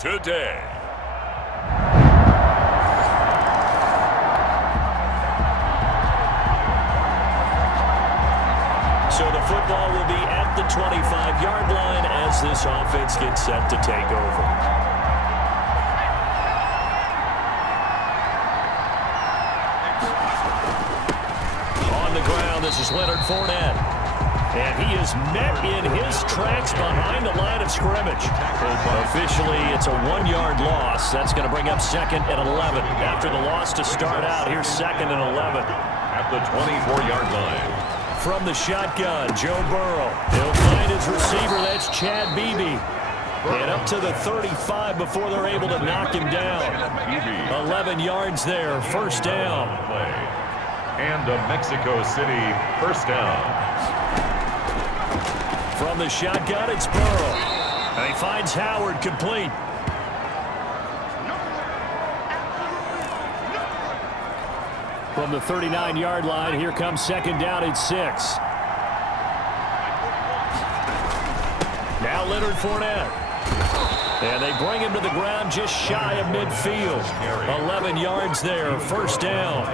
today. So the football will be at the 25-yard line as this offense gets set to take over. On the ground, this is Leonard Fournette. And he is met in his tracks behind the line of scrimmage. Officially, it's a 1-yard loss. That's going to bring up 2nd and 11. After the loss to start out, here's 2nd and 11. At the 24-yard line. From the shotgun, Joe Burrow. He'll find his receiver. That's Chad Beebe. And up to the 35 before they're able to knock him down. 11 yards there, first down. And a Mexico City first down. From the shotgun, it's Burrow. And he finds Howard complete. From the 39-yard line, here comes 2nd down and 6. Now Leonard Fournette. And they bring him to the ground just shy of midfield. 11 yards there, first down.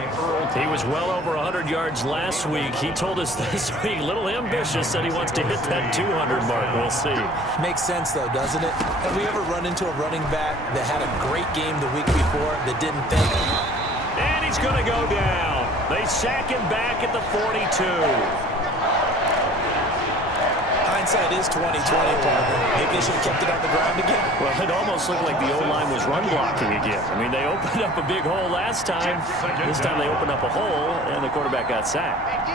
He was well over 100 yards last week. He told us this week, a little ambitious, said he wants to hit that 200 mark. We'll see. Makes sense, though, doesn't it? Have we ever run into a running back that had a great game the week before that didn't think? And he's going to go down. They sack him back at the 42. Hindsight is 20/20, partner. Maybe they should have kept it on the ground again. Well, it almost looked like the O-line was run blocking again. I mean, they opened up a big hole last time. This time they opened up a hole, and the quarterback got sacked.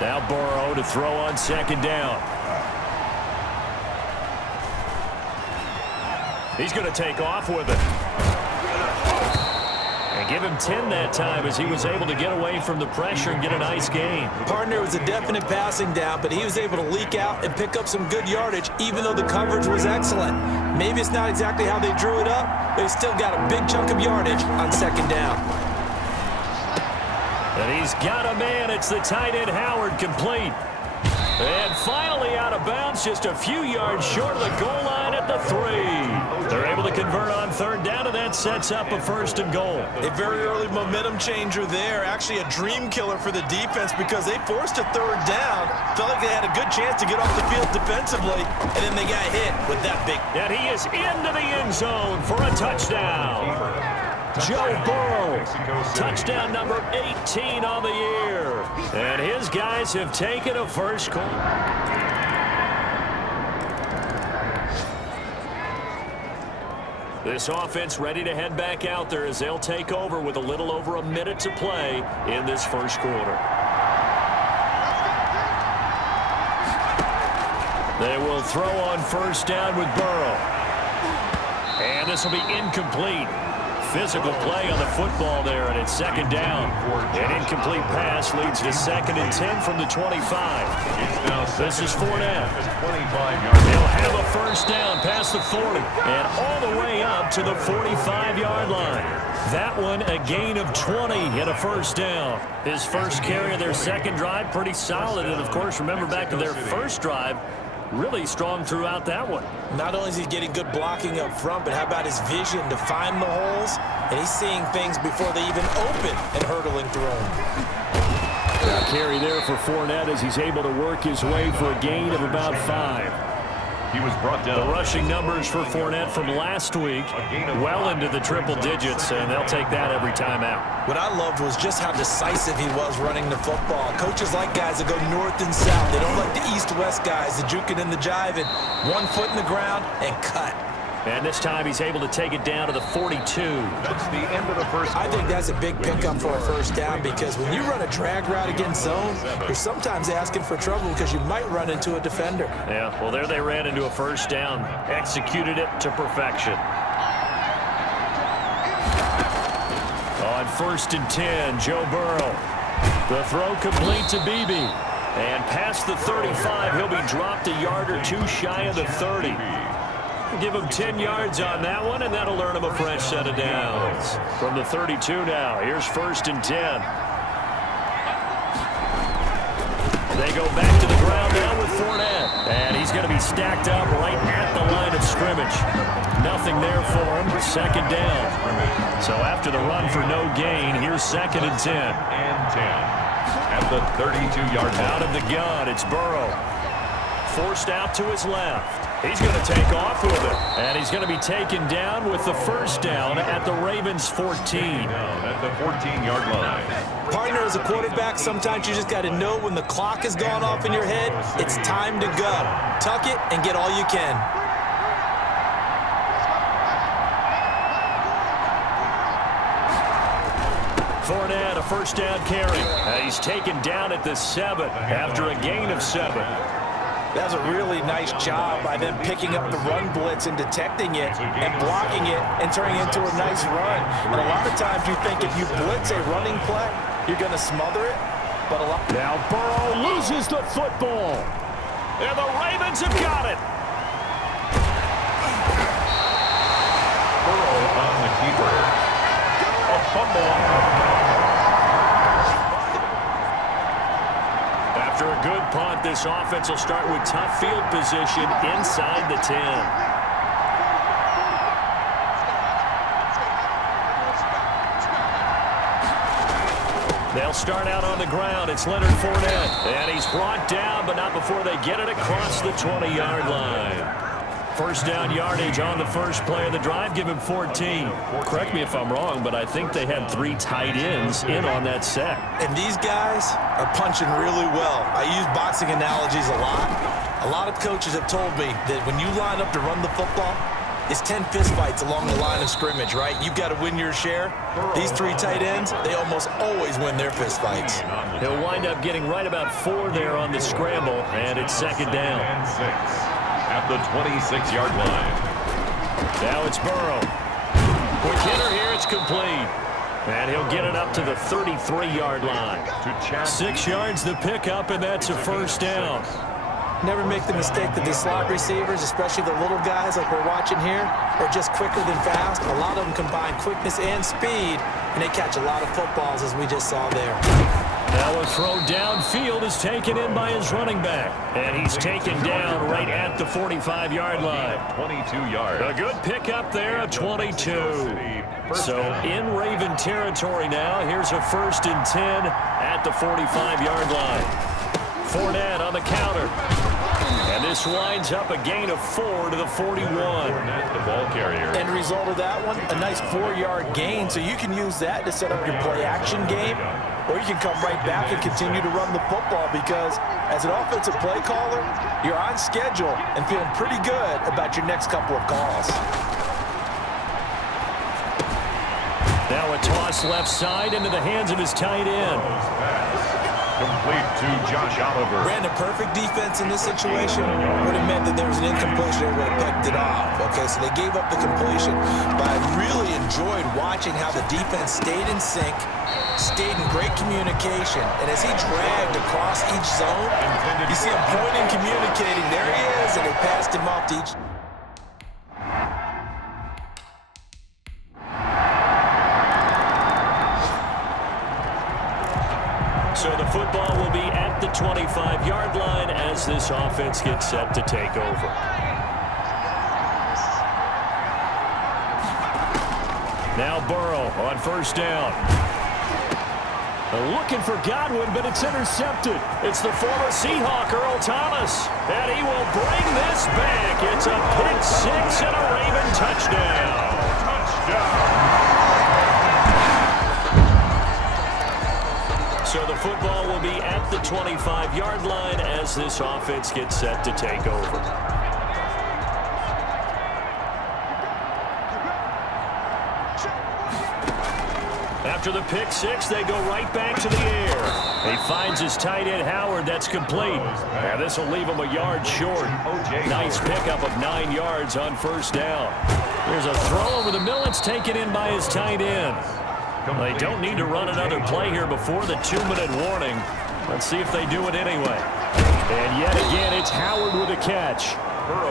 Now Burrow to throw on 2nd down. He's going to take off with it. And give him 10 that time as he was able to get away from the pressure and get a nice gain. Partner, was a definite passing down, but he was able to leak out and pick up some good yardage, even though the coverage was excellent. Maybe it's not exactly how they drew it up, but he still got a big chunk of yardage on 2nd down. And he's got a man. It's the tight end Howard complete. And finally out of bounds, just a few yards short of the goal line at the 3. They're able to convert on 3rd down, and that sets up a 1st and goal. A very early momentum changer there. Actually a dream killer for the defense because they forced a 3rd down. Felt like they had a good chance to get off the field defensively, and then they got hit with that big. And he is into the end zone for a touchdown. Joe Burrow, touchdown number 18 on the year. And his guys have taken a first call. This offense ready to head back out there as they'll take over with a little over a minute to play in this first quarter. They will throw on 1st down with Burrow. And this will be incomplete. Physical play on the football there, and it's 2nd down. An incomplete pass leads to 2nd and 10 from the 25. This is Fournette. He'll have a 1st down past the 40 and all the way up to the 45-yard line. That one a gain of 20 and a 1st down. His first carry of their 2nd drive, pretty solid. And, of course, remember back to their 1st drive, really strong throughout that one. Not only is he getting good blocking up front, but how about his vision to find the holes? And he's seeing things before they even open and hurdling through them. A carry there for Fournette as he's able to work his way for a gain of about 5. He was brought down. The rushing numbers for Fournette from last week, well into the triple digits, and they'll take that every time out. What I loved was just how decisive he was running the football. Coaches like guys that go north and south. They don't like the east-west guys, the juking and the jiving. 1 foot in the ground and cut. And this time he's able to take it down to the 42. That's the end of the first. I think that's a big pickup for a 1st down because when you run a drag route against zone, you're sometimes asking for trouble because you might run into a defender. Yeah, well, there they ran into a 1st down. Executed it to perfection. On 1st and 10, Joe Burrow. The throw complete to Beebe. And past the 35, he'll be dropped a yard or 2 shy of the 30. Give him 10 yards on that one, and that'll earn him a fresh set of downs. From the 32 now, here's 1st and 10. They go back to the ground now with Fournette. And he's going to be stacked up right at the line of scrimmage. Nothing there for him. Second down. So after the run for no gain, here's 2nd and 10. And 10 at the 32-yard line. Out of the gun, it's Burrow. Forced out to his left. He's going to take off with it. And he's going to be taken down with the first down at the Ravens' 14. At the 14-yard line. Partner, as a quarterback, sometimes you just got to know when the clock has gone off in your head, it's time to go. Tuck it and get all you can. Fournette, a first down carry. He's taken down at the 7 after a gain of 7. That was a really nice job by them picking up the run blitz and detecting it and blocking it and turning it into a nice run. And a lot of times you think if you blitz a running play, you're going to smother it. But a lot. Now Burrow loses the football. And the Ravens have got it. Burrow on the keeper. A fumble. After a good punt, this offense will start with tough field position inside the 10. They'll start out on the ground. It's Leonard Fournette. And he's brought down, but not before they get it across the 20-yard line. First down yardage on the first play of the drive. Give him 14. Correct me if I'm wrong, but I think they had 3 tight ends in on that set. And these guys are punching really well. I use boxing analogies a lot. A lot of coaches have told me that when you line up to run the football, it's 10 fistfights along the line of scrimmage, right? You've got to win your share. These 3 tight ends, they almost always win their fistfights. He'll wind up getting right about 4 there on the scramble, and it's 2nd down. And 6 at the 26-yard line. Now it's Burrow. Quick hitter here, it's complete. And he'll get it up to the 33-yard line. 6 yards the pickup, and that's a first down. Never make the mistake that the slot receivers, especially the little guys like we're watching here, are just quicker than fast. A lot of them combine quickness and speed, and they catch a lot of footballs, as we just saw there. Now a throw downfield is taken in by his running back. And he's taken down right at the 45-yard line. 22 yards. A good pickup there, a 22. So in Raven territory now, here's a 1st and 10 at the 45-yard line. Fournette on the counter. And this winds up a gain of 4 to the 41. Fournette, the ball carrier. End result of that one, a nice 4-yard gain, so you can use that to set up your play-action game, or you can come right back and continue to run the football because as an offensive play caller, you're on schedule and feeling pretty good about your next couple of calls. Now a toss left side into the hands of his tight end. Complete to Josh Oliver. Ran a perfect defense in this situation. Would have meant that there was an incompletion and would have picked it off. Okay, so they gave up the completion. But I really enjoyed watching how the defense stayed in sync, stayed in great communication. And as he dragged across each zone, you see him pointing, communicating. There he is, and they passed him off to each. So the football will be at the 25-yard line as this offense gets set to take over. Now Burrow on first down. Looking for Godwin, but it's intercepted. It's the former Seahawk, Earl Thomas. And he will bring this back. It's a pick 6 and a Raven touchdown. Touchdown. So the football will be at the 25-yard line as this offense gets set to take over. After the pick 6, they go right back to the air. He finds his tight end, Howard. That's complete. And this will leave him a yard short. Nice pickup of 9 yards on first down. There's a throw over the middle. It's taken in by his tight end. They don't need to run another play here before the 2-minute warning. Let's see if they do it anyway. And yet again, it's Howard with a catch.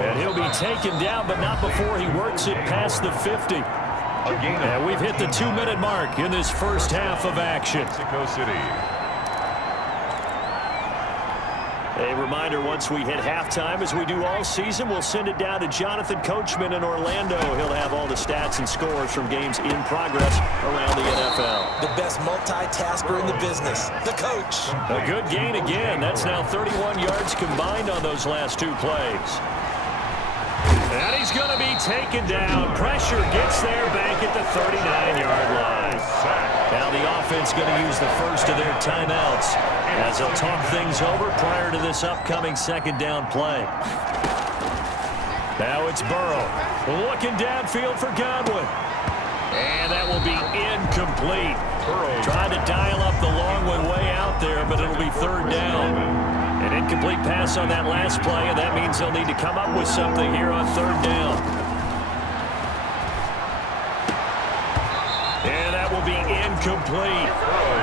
And he'll be taken down, but not before he works it past the 50. And we've hit the 2-minute mark in this first half of action. Mexico City. A reminder, once we hit halftime, as we do all season, we'll send it down to Jonathan Coachman in Orlando. He'll have all the stats and scores from games in progress around the NFL. The best multitasker in the business, the coach. A good gain again. That's now 31 yards combined on those last two plays. And he's going to be taken down. Pressure gets there back at the 39-yard line. Now the offense going to use the first of their timeouts as they'll talk things over prior to this upcoming second down play. Now it's Burrow looking downfield for Godwin. And that will be incomplete. Burrow tried to dial up the long one way out there, but it'll be third down. An incomplete pass on that last play, and that means they'll need to come up with something here on third down. And that will be incomplete.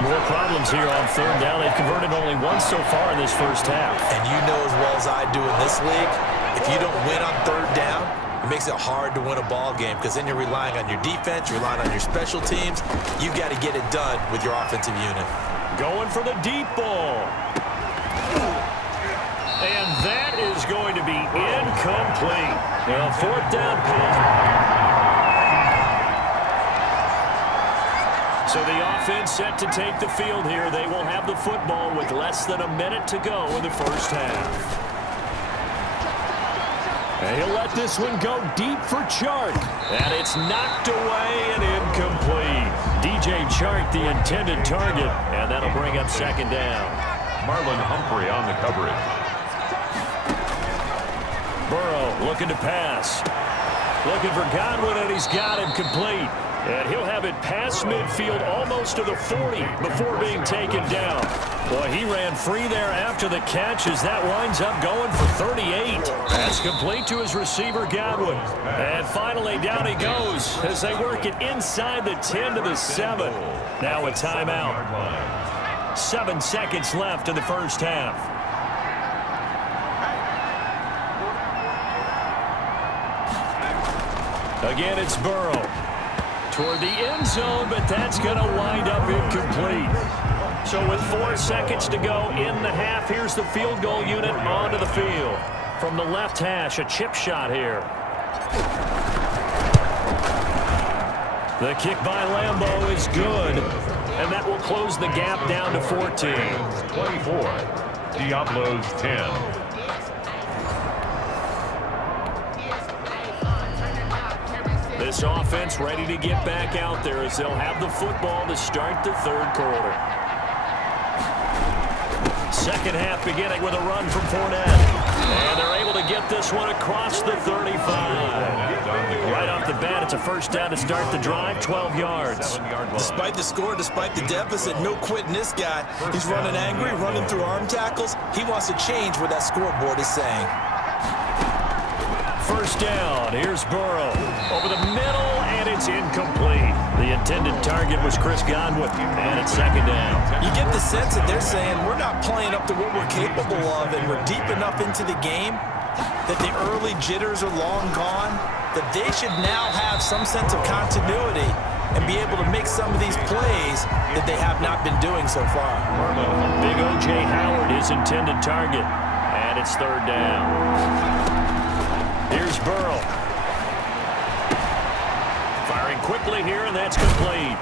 More problems here on third down. They've converted only once so far in this first half. And you know as well as I do in this league, if you don't win on third down, it makes it hard to win a ball game because then you're relying on your defense, you're relying on your special teams. You've got to get it done with your offensive unit. Going for the deep ball. And that is going to be incomplete. Now, fourth down pass. So the offense set to take the field here. They will have the football with less than a minute to go in the first half. And he'll let this one go deep for Chark. And it's knocked away and incomplete. DJ Chark, the intended target. And that'll bring up second down. Marlon Humphrey on the coverage. Burrow looking to pass. Looking for Godwin, and he's got him complete. And he'll have it past midfield almost to the 40 before being taken down. Boy, he ran free there after the catch as that winds up going for 38. That's complete to his receiver, Godwin. And finally, down he goes as they work it inside the 10 to the 7. Now a timeout. 7 seconds left in the first half. Again, it's Burrow. Toward the end zone, but that's going to wind up incomplete. So with 4 seconds to go in the half, here's the field goal unit onto the field. From the left hash, a chip shot here. The kick by Lambeau is good, and that will close the gap down to 14. 24. Diablo's 10. This offense ready to get back out there as they'll have the football to start the third quarter. Second half beginning with a run from Fournette. And they're able to get this one across the 35. Right off the bat, it's a first down to start the drive, 12 yards. Despite the score, despite the deficit, no quitting this guy. He's running angry, running through arm tackles. He wants to change what that scoreboard is saying. First down, here's Burrow. Over the middle, and it's incomplete. The intended target was Chris Godwin, and it's second down. You get the sense that they're saying we're not playing up to what we're capable of, and we're deep enough into the game that the early jitters are long gone, that they should now have some sense of continuity and be able to make some of these plays that they have not been doing so far. Big O.J. Howard, his intended target, and it's third down. Here's Burrow. Firing quickly here, and that's complete.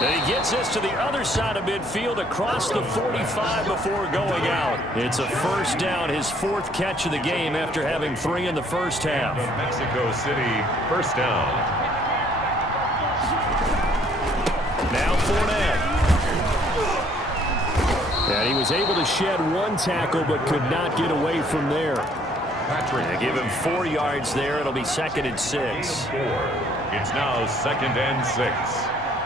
And he gets this to the other side of midfield across the 45 before going out. It's a first down, his 4th catch of the game after having 3 in the first half. Mexico City, first down. Now Fournette. And he was able to shed 1 tackle but could not get away from there. They give him 4 yards there. It'll be second and 6. It's now second and 6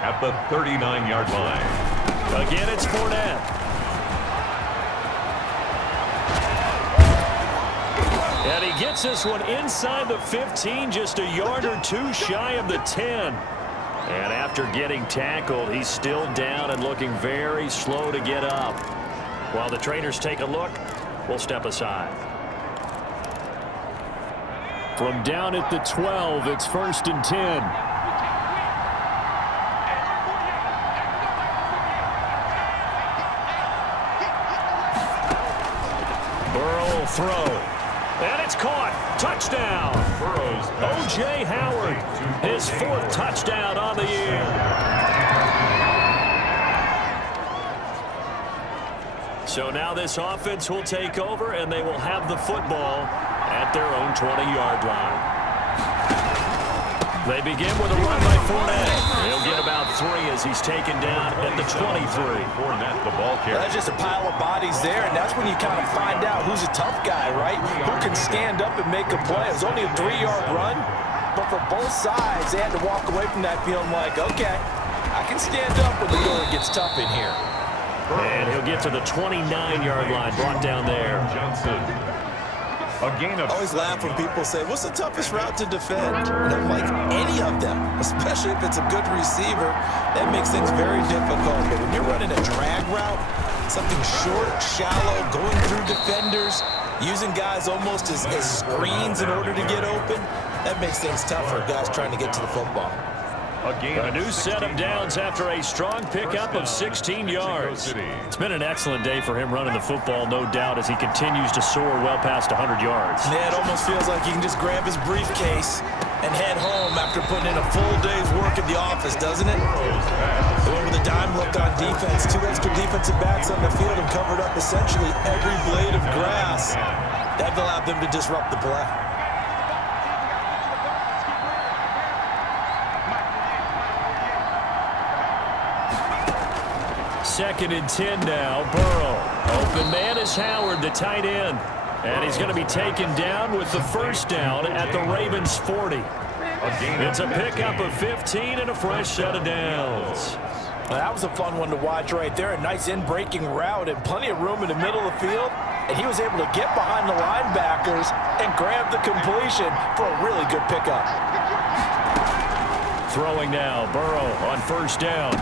at the 39-yard line. Again, it's Fournette. And he gets this one inside the 15, just a yard or 2 shy of the 10. And after getting tackled, he's still down and looking very slow to get up. While the trainers take a look, we'll step aside. From down at the 12, it's first and 10. will throw. And it's caught. Touchdown. O.J. Howard, his 4th touchdown on the year. So now this offense will take over, and they will have the football at their own 20-yard line. They begin with a run by Fournette. He'll get about 3 as he's taken down at the 23. Fournette, the ball carrier. That's just a pile of bodies there, and that's when you kind of find out who's a tough guy, right? Who can stand up and make a play. It was only a 3-yard run, but for both sides, they had to walk away from that feeling like, okay, I can stand up when the going gets tough in here. And he'll get to the 29-yard line, brought down there. Johnson. A gain of... I always laugh when people say, what's the toughest route to defend? And I'm like, any of them, especially if it's a good receiver, that makes things very difficult. But when you're running a drag route, something short, shallow, going through defenders, using guys almost as screens in order to get open, that makes things tough for guys trying to get to the football. A new set of downs after a strong pickup of 16 yards. It's been an excellent day for him running the football, no doubt, as he continues to soar well past 100 yards. Yeah, it almost feels like he can just grab his briefcase and head home after putting in a full day's work at the office, doesn't it? They went with a dime look on defense, 2 extra defensive backs on the field and covered up essentially every blade of grass. That allowed them to disrupt the play. Second and 10 now. Burrow. Open man is Howard, the tight end. And he's going to be taken down with the first down at the Ravens' 40. It's a pickup of 15 and a fresh set of downs. Well, that was a fun one to watch right there. A nice in-breaking route and plenty of room in the middle of the field. And he was able to get behind the linebackers and grab the completion for a really good pickup. Throwing now. Burrow on first down.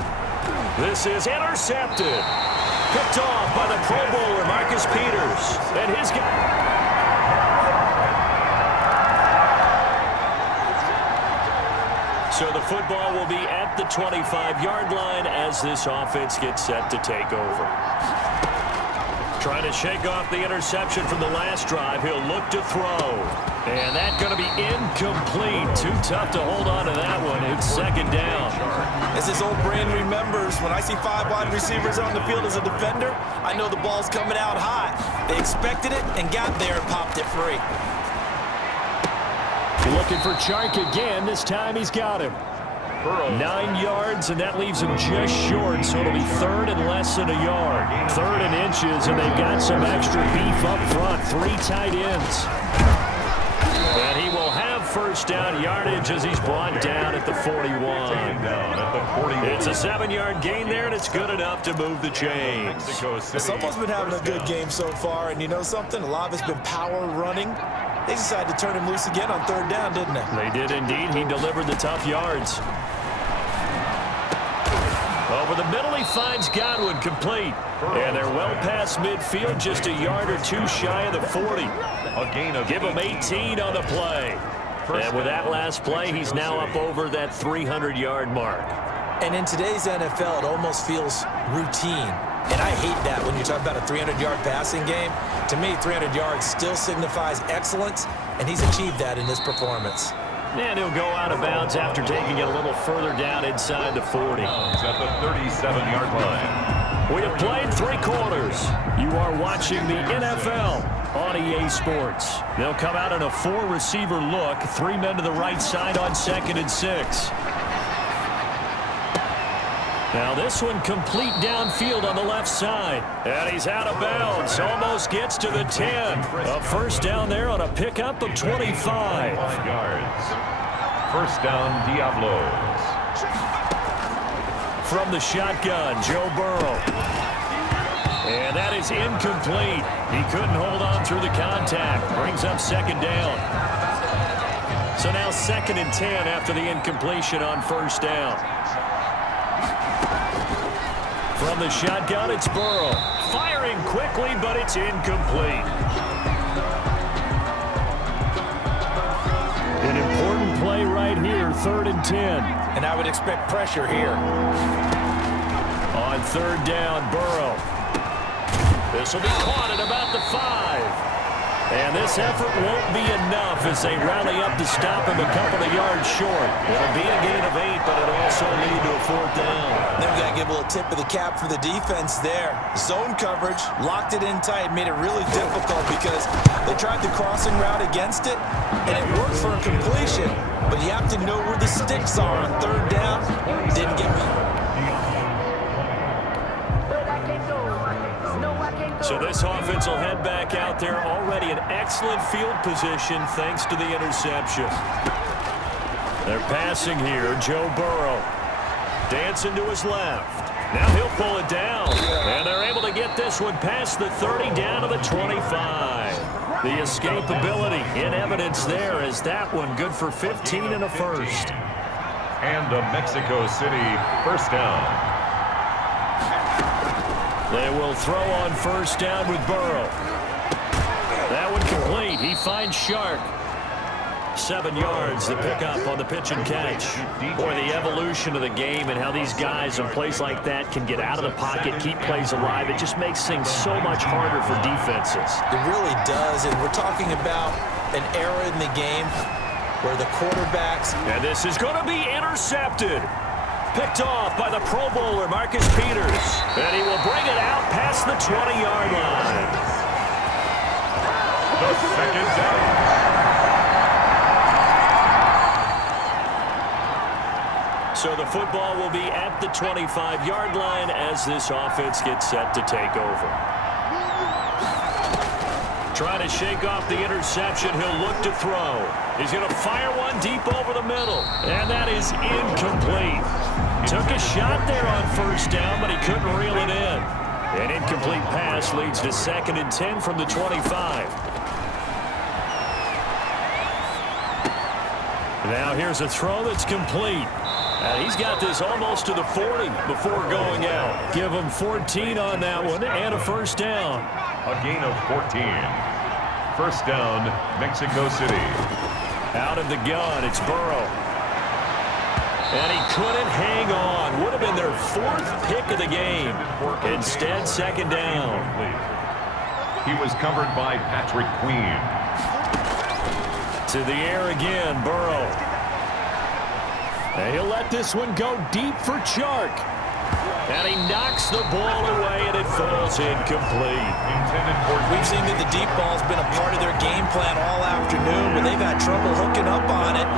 This is intercepted. Picked off by the Pro Bowler, Marcus Peters. And his guy. So the football will be at the 25-yard line as this offense gets set to take over. Trying to shake off the interception from the last drive. He'll look to throw. And that's going to be incomplete. Too tough to hold on to that one. It's second down. As his old brain remembers, when I see 5 wide receivers on the field as a defender, I know the ball's coming out hot. They expected it and got there and popped it free. Looking for Chark again. This time he's got him. 9 yards, and that leaves him just short, so it'll be third and less than a yard. Third and inches, and they've got some extra beef up front. 3 tight ends. And he will have first down yardage as he's brought down at the 41. It's a 7-yard gain there, and it's good enough to move the chains. Someone's been having a good game so far, and you know something? A lot of it's been power running. They decided to turn him loose again on third down, didn't they? They did indeed. He delivered the tough yards. Over the middle, he finds Godwin complete. And they're well past midfield, just a yard or 2 shy of the 40. Give him 18 on the play. And with that last play, he's now up over that 300-yard mark. And in today's NFL, it almost feels routine. And I hate that when you talk about a 300-yard passing game. To me, 300 yards still signifies excellence, and he's achieved that in this performance. And he'll go out of bounds after taking it a little further down inside the 40. He's at the 37-yard line. We have played 3 quarters. You are watching the NFL on EA Sports. They'll come out in a 4-receiver look. 3 men to the right side on 2nd and 6. Now this one complete downfield on the left side. And he's out of bounds. Almost gets to the 10. A first down there on a pickup of 25. 5 yards. First down, Diablos. From the shotgun, Joe Burrow. And that is incomplete. He couldn't hold on through the contact. Brings up second down. So now 2nd and 10 after the incompletion on first down. From the shotgun, it's Burrow. Firing quickly, but it's incomplete. An important play right here, 3rd and 10. And I would expect pressure here. On 3rd down, Burrow. This will be caught at about the 5. And this effort won't be enough as they rally up to stop him a couple of yards short. It'll be a gain of 8, but it'll also lead to a 4th down. Then we got to give a little tip of the cap for the defense there. Zone coverage, locked it in tight, made it really difficult because they tried the crossing route against it, and it worked for a completion. But you have to know where the sticks are on 3rd down. Didn't get me. So this offense will head back out there, already in excellent field position thanks to the interception. They're passing here. Joe Burrow dancing to his left. Now he'll pull it down. And they're able to get this one past the 30 down to the 25. The escapability in evidence there as that one good for 15 and a first. And a Mexico City 1st down. They will throw on 1st down with Burrow. That one complete. He finds Shark. 7 yards to pick up on the pitch and catch. Boy, the evolution of the game and how these guys in plays like that can get out of the pocket, keep plays alive, it just makes things so much harder for defenses. It really does, and we're talking about an era in the game where the quarterbacks... And this is going to be intercepted. Picked off by the Pro Bowler, Marcus Peters. And he will bring it out past the 20-yard line. The 2nd down. So the football will be at the 25-yard line as this offense gets set to take over. Trying to shake off the interception. He'll look to throw. He's going to fire one deep over the middle. And that is incomplete. Took a shot there on 1st down, but he couldn't reel it in. An incomplete pass leads to 2nd and 10 from the 25. Now here's a throw that's complete. He's got this almost to the 40 before going out. Give him 14 on that one and a 1st down. A gain of 14. 1st down, Mexico City. Out of the gun, it's Burrow. And he couldn't hang on. Would have been their 4th pick of the game. Instead, 2nd down. He was covered by Patrick Queen. To the air again, Burrow. And he'll let this one go deep for Chark. And he knocks the ball away, and it falls incomplete. We've seen that the deep ball's been a part of their game plan all afternoon, but they've had trouble hooking up on it,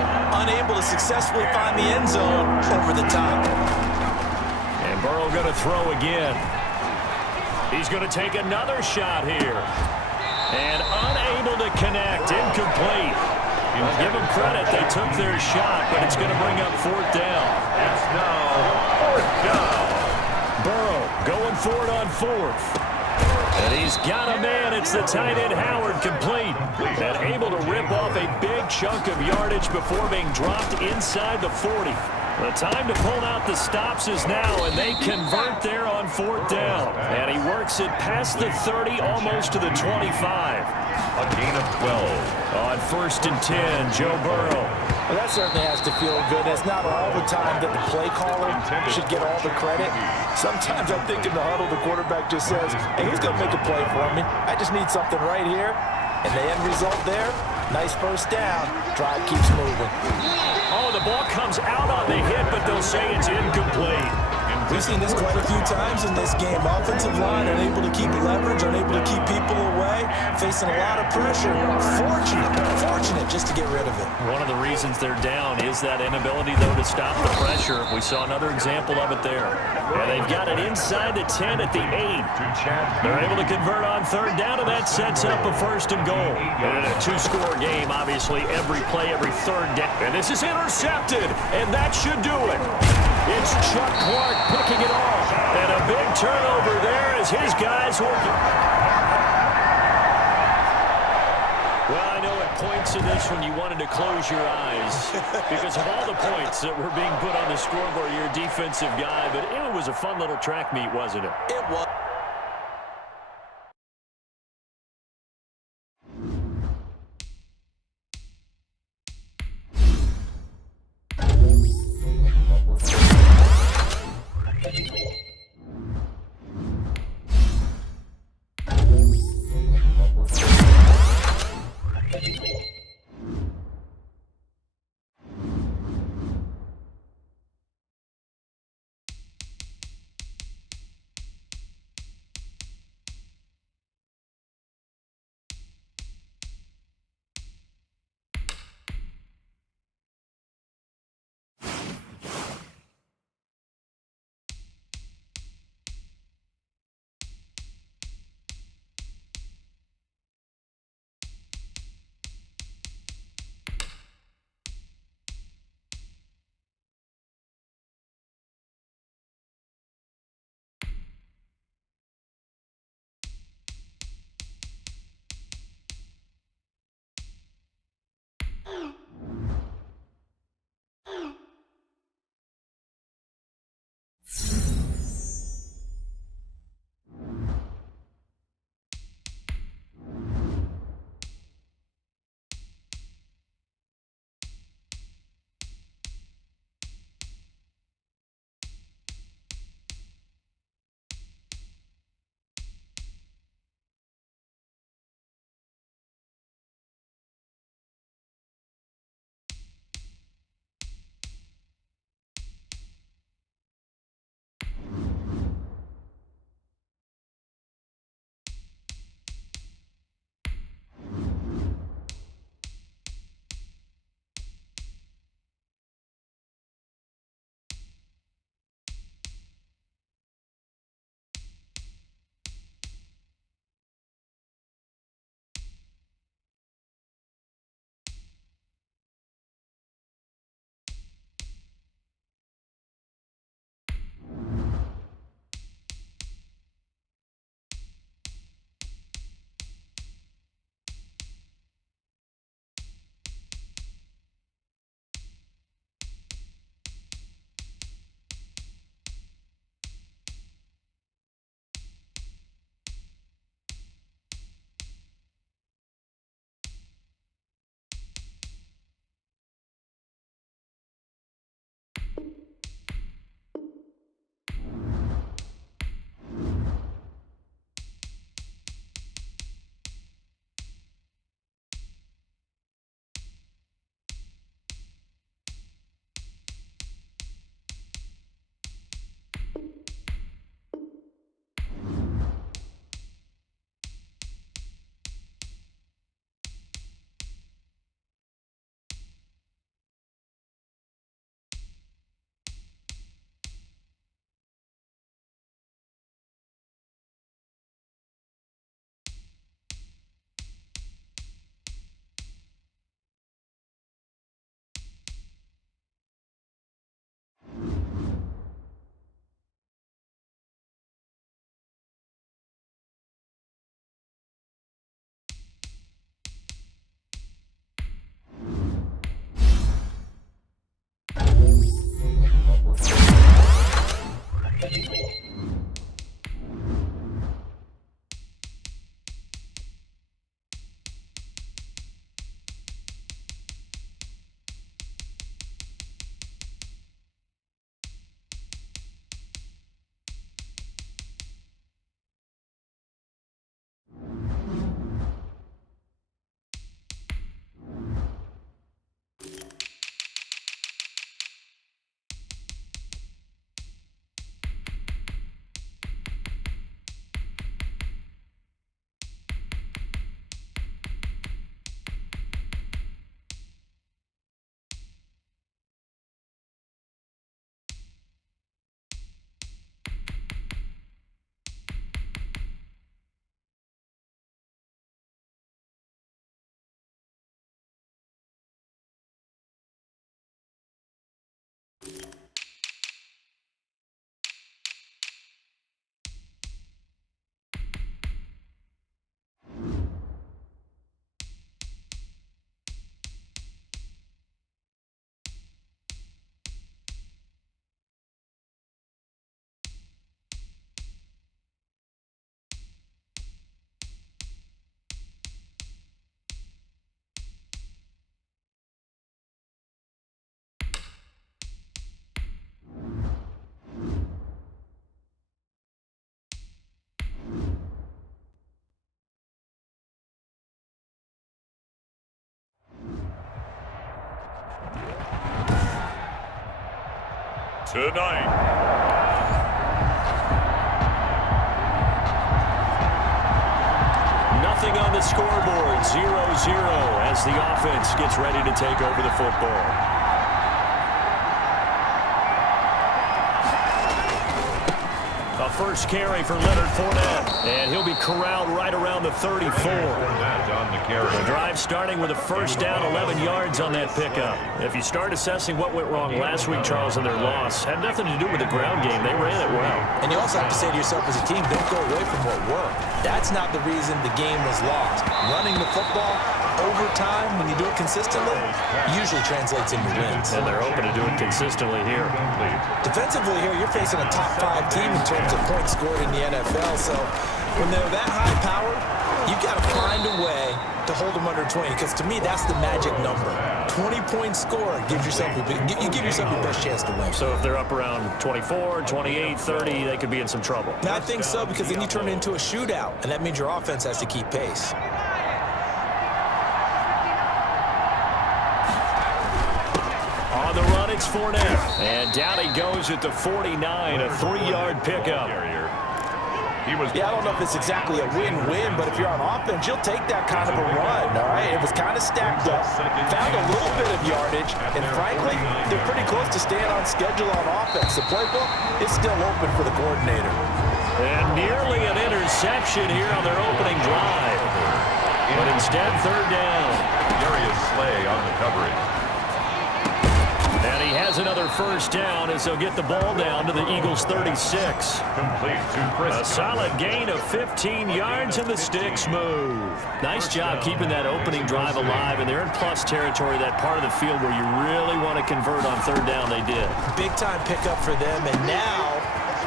unable to successfully find the end zone over the top. And Burrow going to throw again. He's going to take another shot here. And unable to connect, incomplete. Give them credit, they took their shot, but it's going to bring up 4th down. It's now 4th down. Burrow going for it on 4th. And he's got a man. It's the tight end Howard, complete. And able to rip off a big chunk of yardage before being dropped inside the 40. The time to pull out the stops is now, and they convert there on 4th down. And he works it past the 30, almost to the 25. A gain of 12. On 1st and 10, Joe Burrow. Well, that certainly has to feel good. It's not all the time that the play caller should get all the credit. Sometimes I think in the huddle, the quarterback just says, hey, who's going to make a play for me? I just need something right here. And the end result there, nice 1st down. Drive keeps moving. Oh, the ball comes out on the hit, but they'll say it's incomplete. We've seen this quite a few times in this game. Offensive line unable to keep leverage, unable to keep people away, facing a lot of pressure. Fortunate just to get rid of it. One of the reasons they're down is that inability, though, to stop the pressure. We saw another example of it there. And they've got it inside the 10 at the 8. They're able to convert on 3rd down, and that sets up a 1st and goal. And in a 2-score game, obviously, every play, every 3rd down. And this is intercepted, and that should do it. It's Chuck Clark picking it off. And a big turnover there as his guys working. Well, I know at points in this one you wanted to close your eyes because of all the points that were being put on the scoreboard. You're a defensive guy, but it was a fun little track meet, wasn't it? It was. tonight. Nothing on the scoreboard, 0-0 as the offense gets ready to take over the football. A first carry for Leonard Fournette, and he'll be corralled right around the 34. The drive starting with a first down, 11 yards on that pickup. If you start assessing what went wrong last week, Charles, in their loss, had nothing to do with the ground game. They ran it well. And you also have to say to yourself as a team, don't go away from what worked. That's not the reason the game was lost. Running the football over time, when you do it consistently, usually translates into wins. And they're open to do it consistently here. Defensively here, you're facing a top-5 team in terms of points scored in the NFL. So when they're that high power, you've got to find a way to hold them under 20. Because to me, that's the magic number. 20-point score gives yourself you give yourself your best chance to win. So if they're up around 24, 28, 30, they could be in some trouble. Now, I think so, because then you turn it into a shootout, and that means your offense has to keep pace. On the run, it's Fournette. And down he goes at the 49, a 3-yard pickup. Yeah, I don't know if it's exactly a win-win, but if you're on offense, you'll take that kind of a run, all right? It was kind of stacked up, found a little bit of yardage, and frankly, they're pretty close to staying on schedule on offense. The playbook is still open for the coordinator. And nearly an interception here on their opening drive. But instead, third down. Darius Slay on the coverage. And he has another first down as they'll get the ball down to the Eagles' 36. Complete to Chris. A solid gain of 15 yards and the sticks move. Nice job keeping that opening drive alive, and they're in plus territory, that part of the field where you really want to convert on third down. They did. Big-time pickup for them, and now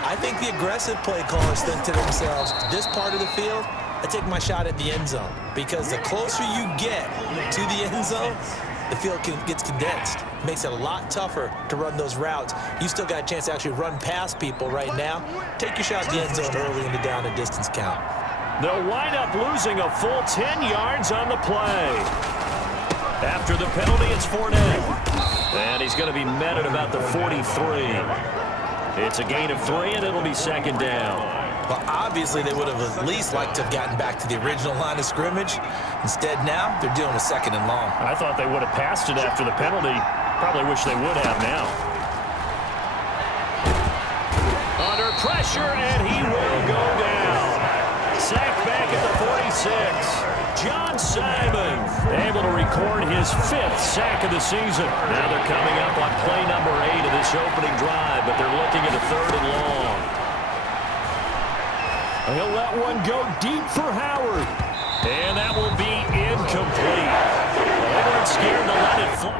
I think the aggressive play callers think to themselves, this part of the field, I take my shot at the end zone, because the closer you get to the end zone, the field gets condensed. Makes it a lot tougher to run those routes. You still got a chance to actually run past people right now. Take your shot at the end zone early in the down and distance count. They'll wind up losing a full 10 yards on the play. After the penalty, it's Fournette. And he's going to be met at about the 43. It's a gain of 3, and it'll be second down. Well, obviously, they would have at least liked to have gotten back to the original line of scrimmage. Instead, now, they're dealing with second and long. I thought they would have passed it after the penalty. Probably wish they would have now. Under pressure, and he will go down. Sacked back at the 46. John Simon able to record his 5th sack of the season. Now they're coming up on play number 8 of this opening drive, but they're looking at a third and long. He'll let one go deep for Howard. And that will be incomplete. They weren't scared to let it fly.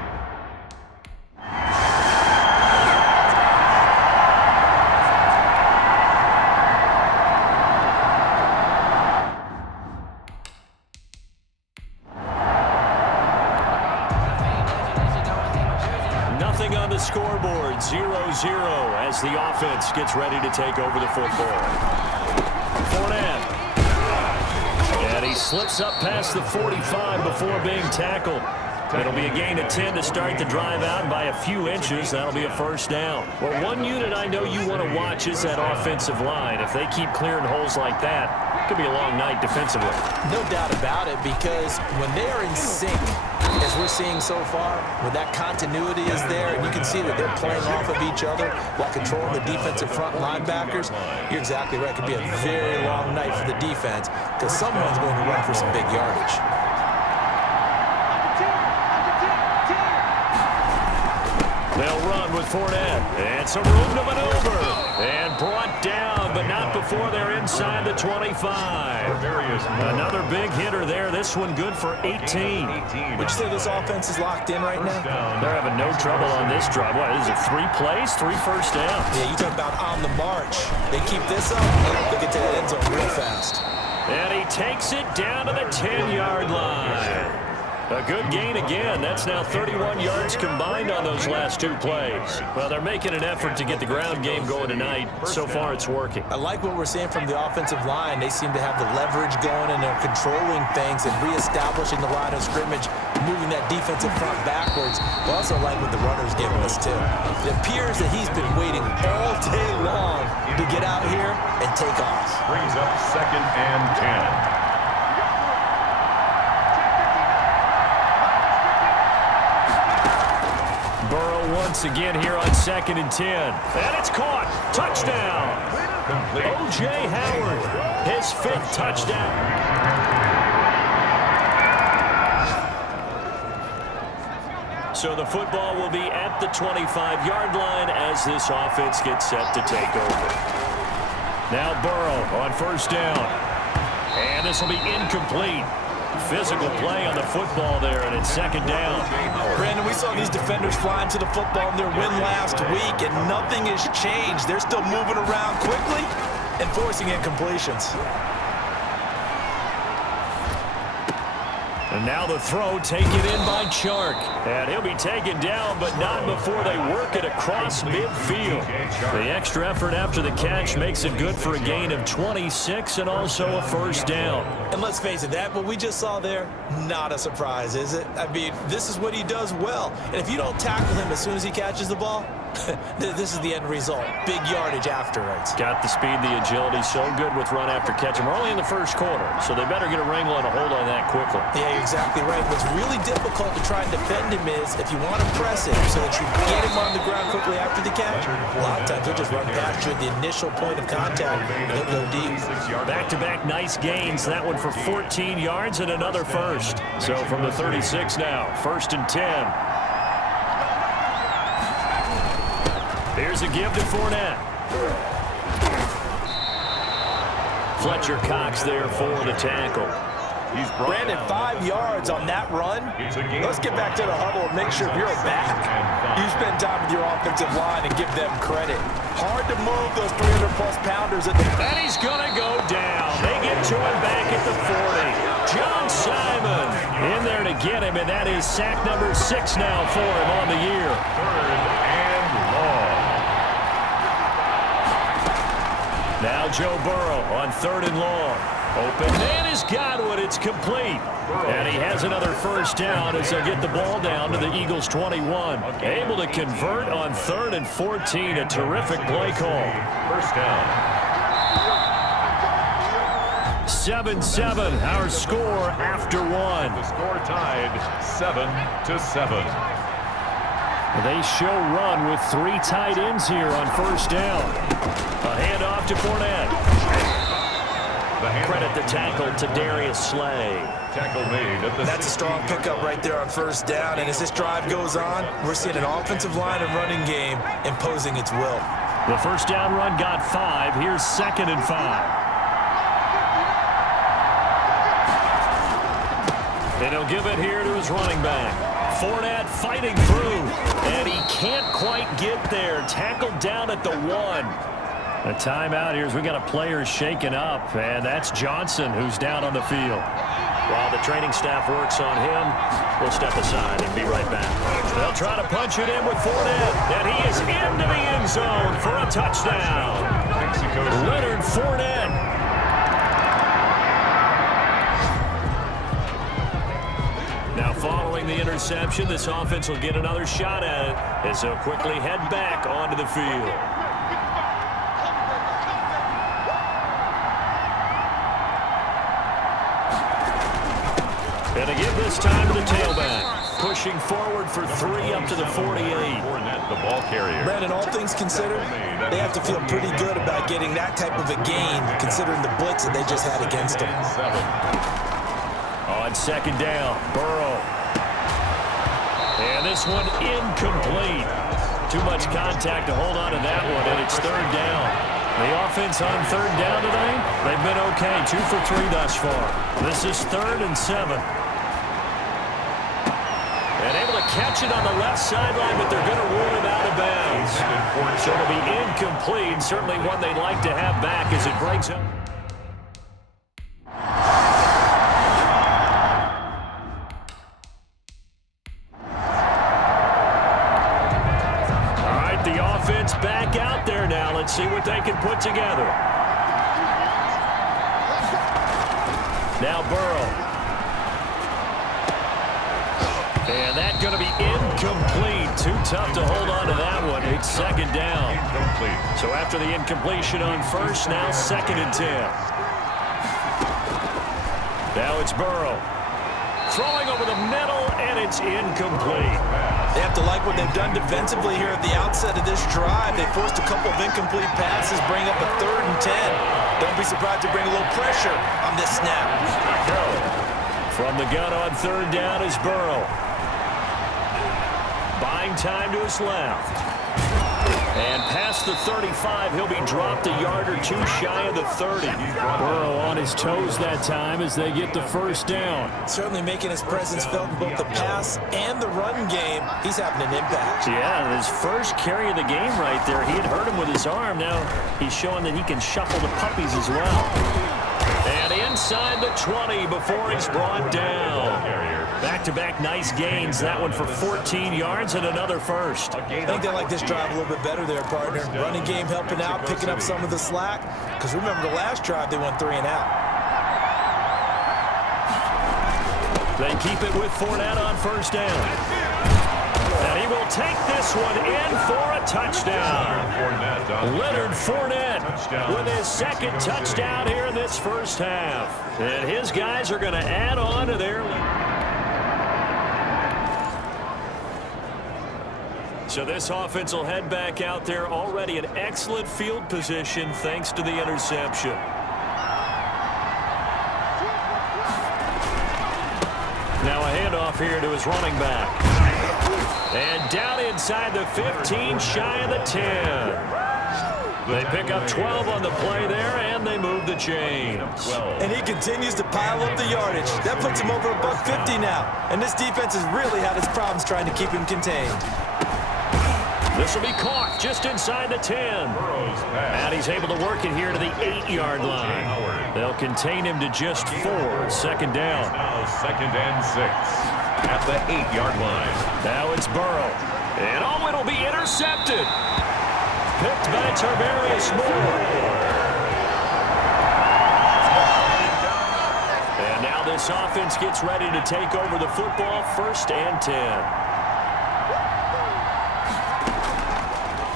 Nothing on the scoreboard, 0-0 as the offense gets ready to take over the football. Fournette. And he slips up past the 45 before being tackled. It'll be a gain of 10 to start the drive out, and by a few inches, that'll be a first down. Well, one unit I know you want to watch is that offensive line. If they keep clearing holes like that, it could be a long night defensively. No doubt about it, because when they are in sync, as we're seeing so far, when that continuity is there, and you can see that they're playing off of each other while controlling the defensive front linebackers, you're exactly right. It could be a very long night for the defense, because someone's going to run for some big yardage. They'll run with Fournette, and some room to maneuver, and brought down, but not before they're inside the 25. Another big hitter there. This one good for 18. Would you say this offense is locked in right now? They're having no trouble on this drive. What is it, 3 plays, 3 first downs? Yeah, you talk about on the march. They keep this up, they'll get to that end zone real fast. And he takes it down to the 10-yard line. A good gain again. That's now 31 yards combined on those last two plays. Well, they're making an effort to get the ground game going tonight. So far, it's working. I like what we're seeing from the offensive line. They seem to have the leverage going, and they're controlling things and reestablishing the line of scrimmage, moving that defensive front backwards. I also like what the runner's giving us, too. It appears that he's been waiting all day long to get out here and take off. Brings up 2nd and 10. Burrow once again here on 2nd and 10. And it's caught. Touchdown. O.J. Howard, his 5th touchdown. So the football will be at the 25-yard line as this offense gets set to take over. Now Burrow on 1st down. And this will be incomplete. Physical play on the football there, and it's 2nd down. Brandon, we saw these defenders flying to the football in their win last week, and nothing has changed. They're still moving around quickly and forcing incompletions. And now the throw taken in by Chark. And he'll be taken down, but not before they work it across midfield. The extra effort after the catch makes it good for a gain of 26 and also a 1st down. And let's face it, that what we just saw there, not a surprise, is it? I mean, this is what he does well. And if you don't tackle him as soon as he catches the ball, this is the end result. Big yardage afterwards. Got the speed, the agility, so good with run after catch. And we're only in the 1st quarter, so they better get a wrangle and a hold on that quickly. Yeah, you're exactly right. What's really difficult to try and defend him is if you want to press him so that you get him on the ground quickly after the catch, a lot of times he'll just run past you at the initial point of contact and he'll go deep. Back-to-back nice gains. That one for 14 yards and another 1st. So from the 36 now, 1st and 10. Here's a give to Fournette. Fletcher Cox there for the tackle. Brandon, 5 yards on that run. Let's get back to the huddle and make sure if you're a back, you spend time with your offensive line and give them credit. Hard to move those 300-plus pounders at the... And he's going to go down. They get to him back at the 40. John Simon in there to get him, and that is sack number 6 now for him on the year. 3rd and long. Now Joe Burrow on 3rd and long. Open man has got one. It's complete. And he has another 1st down as they'll get the ball down to the Eagles' 21. Able to convert on 3rd and 14. A terrific play call. 1st down. 7-7, our score after 1. The score tied 7-7. They show run with 3 tight ends here on 1st down. A handoff to Fournette. Credit the tackle to Darius Slay. Tackle made at the That's a strong pickup right there on 1st down. And as this drive goes on, we're seeing an offensive line and running game imposing its will. The 1st down run got 5. Here's 2nd and 5. And he'll give it here to his running back. Fournette fighting through, and he can't quite get there. Tackled down at the 1. A timeout here as we got a player shaken up, and that's Johnson who's down on the field. While the training staff works on him, we'll step aside and be right back. They'll try to punch it in with Fournette, and he is into the end zone for a touchdown. Leonard Fournette. Now following the interception, this offense will get another shot at it as they'll quickly head back onto the field. And again this time to the tailback. Pushing forward for 3 up to the 48. Fournette, the ball carrier. Brandon, all things considered, they have to feel pretty good about getting that type of a gain considering the blitz that they just had against them. 7. On 2nd down, Burrow. And this one incomplete. Too much contact to hold on to that one, and it's 3rd down. The offense on 3rd down today, they've been okay. 2 for 3 thus far. This is 3rd and 7. And able to catch it on the left sideline, but they're going to rule him out of bounds. So it'll be incomplete. Certainly one they'd like to have back as it breaks up. Let's see what they can put together. Now Burrow. And that's going to be incomplete. Too tough to hold on to that one. It's second down. Incomplete. So after the incompletion on first, now 2nd and 10. Now it's Burrow. Throwing over the middle, and it's incomplete. They have to like what they've done defensively here at the outset of this drive. They forced a couple of incomplete passes, bring up a 3rd and 10. Don't be surprised to bring a little pressure on this snap. From the gun on 3rd down is Burrow. Buying time to his left. And past the 35, he'll be dropped a yard or two shy of the 30. Burrow on his toes that time as they get the first down. Certainly making his presence felt in both the pass and the run game. He's having an impact. Yeah, his first carry of the game right there. He had hurt him with his arm. Now he's showing that he can shuffle the puppies as well. And inside the 20 before he's brought down. Back-to-back nice gains. That one for 14 yards and another first. I think they like this drive a little bit better there, partner. Running game helping out, picking up some of the slack. Because remember, the last drive, they went 3 and out. They keep it with Fournette on first down. And he will take this one in for a touchdown. Leonard Fournette with his 2nd touchdown here in this first half. And his guys are going to add on to their lead. So this offense will head back out there, already in excellent field position thanks to the interception. Now a handoff here to his running back. And down inside the 15, shy of the 10. They pick up 12 on the play there, and they move the chains. And he continues to pile up the yardage. That puts him over $150 now. And this defense has really had its problems trying to keep him contained. This will be caught just inside the 10. And he's able to work it here to the 8-yard line. They'll contain him to just 4. Second down. Now 2nd and 6 at the 8-yard line. Now it's Burrow. And it'll be intercepted. Picked by Tarvarius Moore. And now this offense gets ready to take over the football. 1st and 10.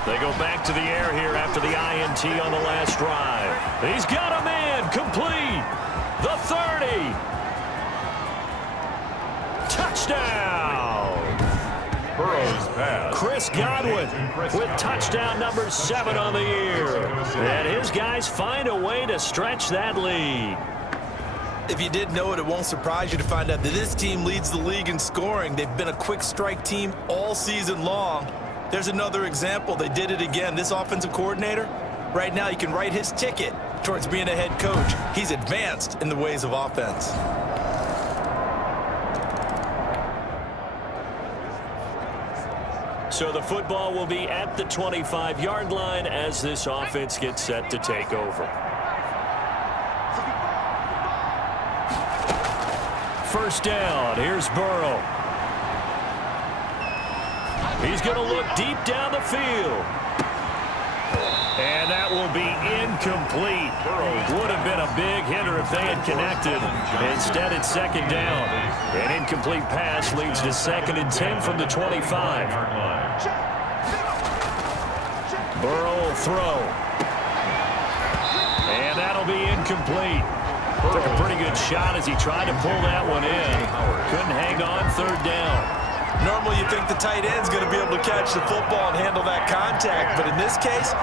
They go back to the air here after the INT on the last drive. He's got a man complete. The 30. Touchdown. Burrow's pass. Chris Godwin with touchdown number 7 on the year. And his guys find a way to stretch that lead. If you did know it, it won't surprise you to find out that this team leads the league in scoring. They've been a quick strike team all season long. There's another example. They did it again. This offensive coordinator, right now you can write his ticket towards being a head coach. He's advanced in the ways of offense. So the football will be at the 25-yard line as this offense gets set to take over. First down. Here's Burrow. He's going to look deep down the field. And that will be incomplete. Would have been a big hitter if they had connected. Instead, it's 2nd down. An incomplete pass leads to 2nd and 10 from the 25. Burrow will throw. And that'll be incomplete. Took a pretty good shot as he tried to pull that one in. Couldn't hang on. 3rd down. Normally, you think the tight end's going to be able to catch the football and handle that contact. But in this case,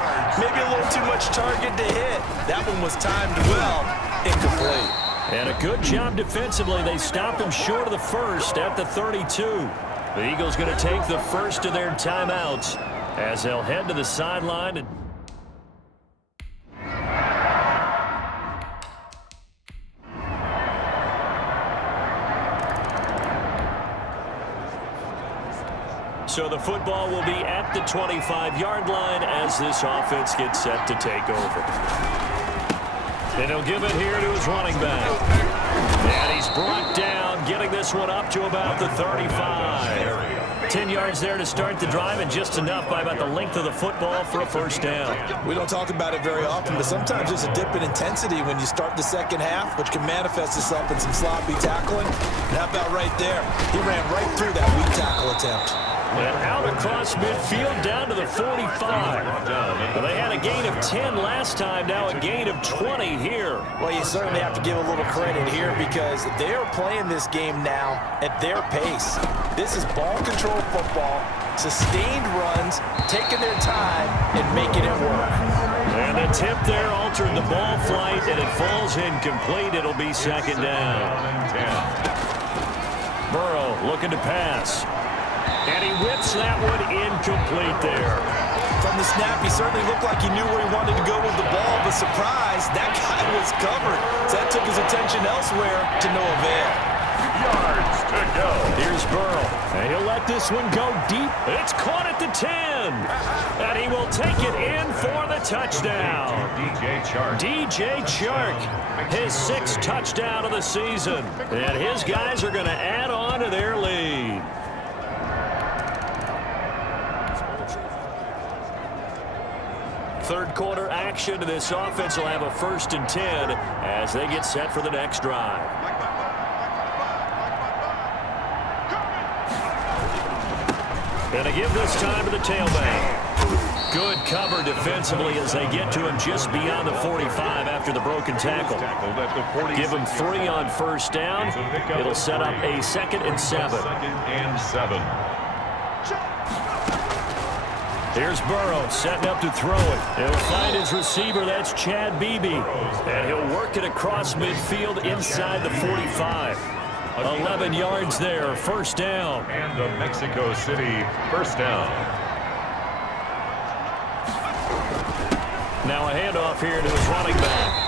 maybe a little too much target to hit. That one was timed well. Incomplete. And a good job defensively. They stopped him short of the 1st at the 32. The Eagles going to take the first of their timeouts as they'll head to the sideline. And so the football will be at the 25-yard line as this offense gets set to take over. And he'll give it here to his running back. And he's brought down, getting this this one up to about the 35. 10 yards there to start the drive, and just enough by about the length of the football for a first down. We don't talk about it very often, but sometimes there's a dip in intensity when you start the second half, which can manifest itself in some sloppy tackling. And how about right there? He ran right through that weak tackle attempt. And out across midfield down to the 45. Well, they had a gain of 10 last time, now a gain of 20 here. Well, you certainly have to give a little credit here because they are playing this game now at their pace. This is ball control football, sustained runs, taking their time and making it work. And the tip there altered the ball flight, and it falls incomplete. It'll be second down. Burrow looking to pass. And he whips that one incomplete there. From the snap, he certainly looked like he knew where he wanted to go with the ball, but surprise, that guy was covered. So that took his attention elsewhere to no avail. Yards to go. Here's Burrow. And he'll let this one go deep. It's caught at the 10. And he will take it in for the touchdown. DJ Chark, his 6th touchdown of the season. And his guys are going to add on to their lead. Third quarter action. This offense will have a 1st and 10 as they get set for the next drive. And a give this time to the tailback. Good cover defensively as they get to him just beyond the 45 after the broken tackle. Give him 3 on first down. It'll set up a 2nd and 7. Here's Burrow setting up to throw it. He'll find his receiver. That's Chad Beebe. And he'll work it across midfield inside the 45. 11 yards there, first down. And the Mexico City first down. Now a handoff here to his running back.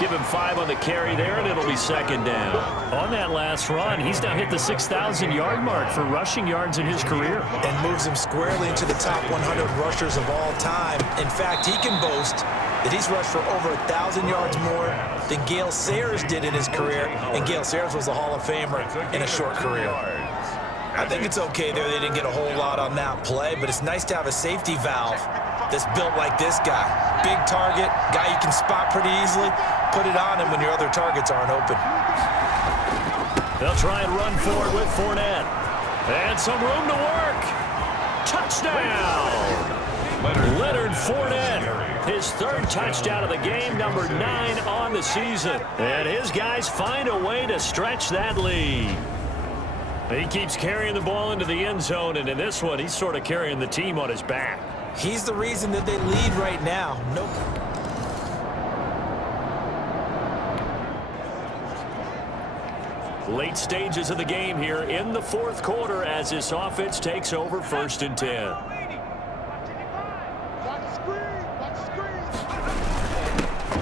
Give him 5 on the carry there, and it'll be second down. On that last run, he's now hit the 6,000-yard mark for rushing yards in his career. And moves him squarely into the top 100 rushers of all time. In fact, he can boast that he's rushed for over 1,000 yards more than Gale Sayers did in his career, and Gale Sayers was a Hall of Famer in a short career. I think it's okay there. They didn't get a whole lot on that play, but it's nice to have a safety valve that's built like this guy. Big target, guy you can spot pretty easily. Put it on him when your other targets aren't open. They'll try and run forward with Fournette. And some room to work. Touchdown! Leonard Fournette, his 3rd touchdown of the game, number 9 on the season. And his guys find a way to stretch that lead. He keeps carrying the ball into the end zone, and in this one, he's sort of carrying the team on his back. He's the reason that they lead right now. Nope. Late stages of the game here in the 4th quarter as this offense takes over 1st and 10.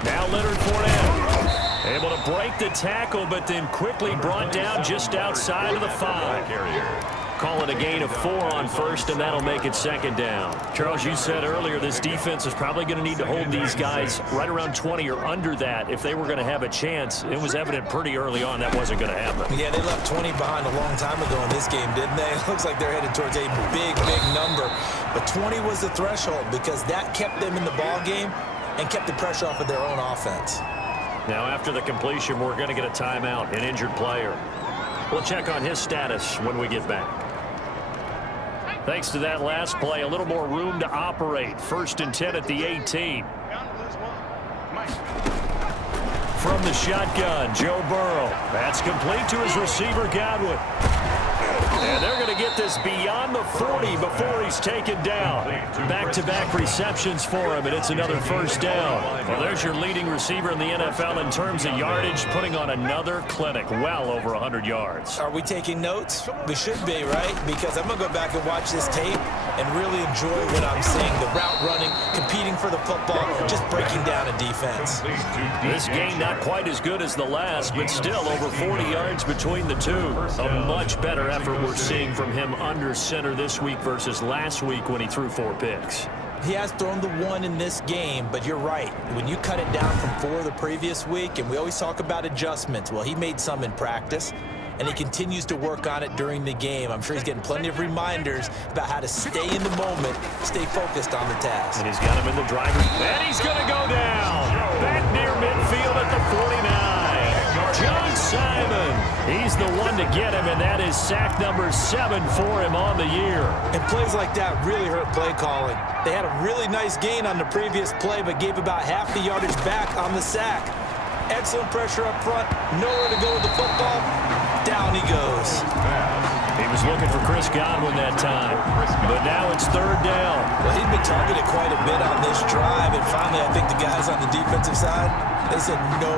Now Leonard Fournette able to break the tackle, but then quickly brought down just outside of the 5. Call it a gain of 4 on first, and that'll make it second down. Charles, you said earlier this defense is probably going to need to hold these guys right around 20 or under that if they were going to have a chance. It was evident pretty early on that wasn't going to happen. Yeah, they left 20 behind a long time ago in this game, didn't they? It looks like they're headed towards a big, big number. But 20 was the threshold because that kept them in the ball game and kept the pressure off of their own offense. Now after the completion, we're going to get a timeout, an injured player. We'll check on his status when we get back. Thanks to that last play, a little more room to operate. 1st and 10 at the 18. From the shotgun, Joe Burrow. That's complete to his receiver, Godwin. And they're going to get this beyond the 40 before he's taken down. Back-to-back receptions for him, and it's another first down. Well, there's your leading receiver in the NFL in terms of yardage, putting on another clinic, well over 100 yards. Are we taking notes? We should be, right? Because I'm going to go back and watch this tape and really enjoy what I'm seeing. The route running, competing for the football, just breaking down a defense. This game not quite as good as the last, but still over 40 yards between the two. A much better effort we're seeing from him under center this week versus last week when he threw 4 picks. He has thrown the 1 in this game, but you're right. When you cut it down from 4 the previous week, and we always talk about adjustments, well, he made some in practice, and he continues to work on it during the game. I'm sure he's getting plenty of reminders about how to stay in the moment, stay focused on the task. And he's got him in the driver's, and he's going to go down. Back near midfield at the 49. John Simon, he's the one to get him, and that is sack number 7 for him on the year. And plays like that really hurt play calling. They had a really nice gain on the previous play, but gave about half the yardage back on the sack. Excellent pressure up front, nowhere to go with the football. Down he goes. He was looking for Chris Godwin that time, but now it's 3rd down. Well, he'd been targeted quite a bit on this drive, and finally I think the guys on the defensive side, they said no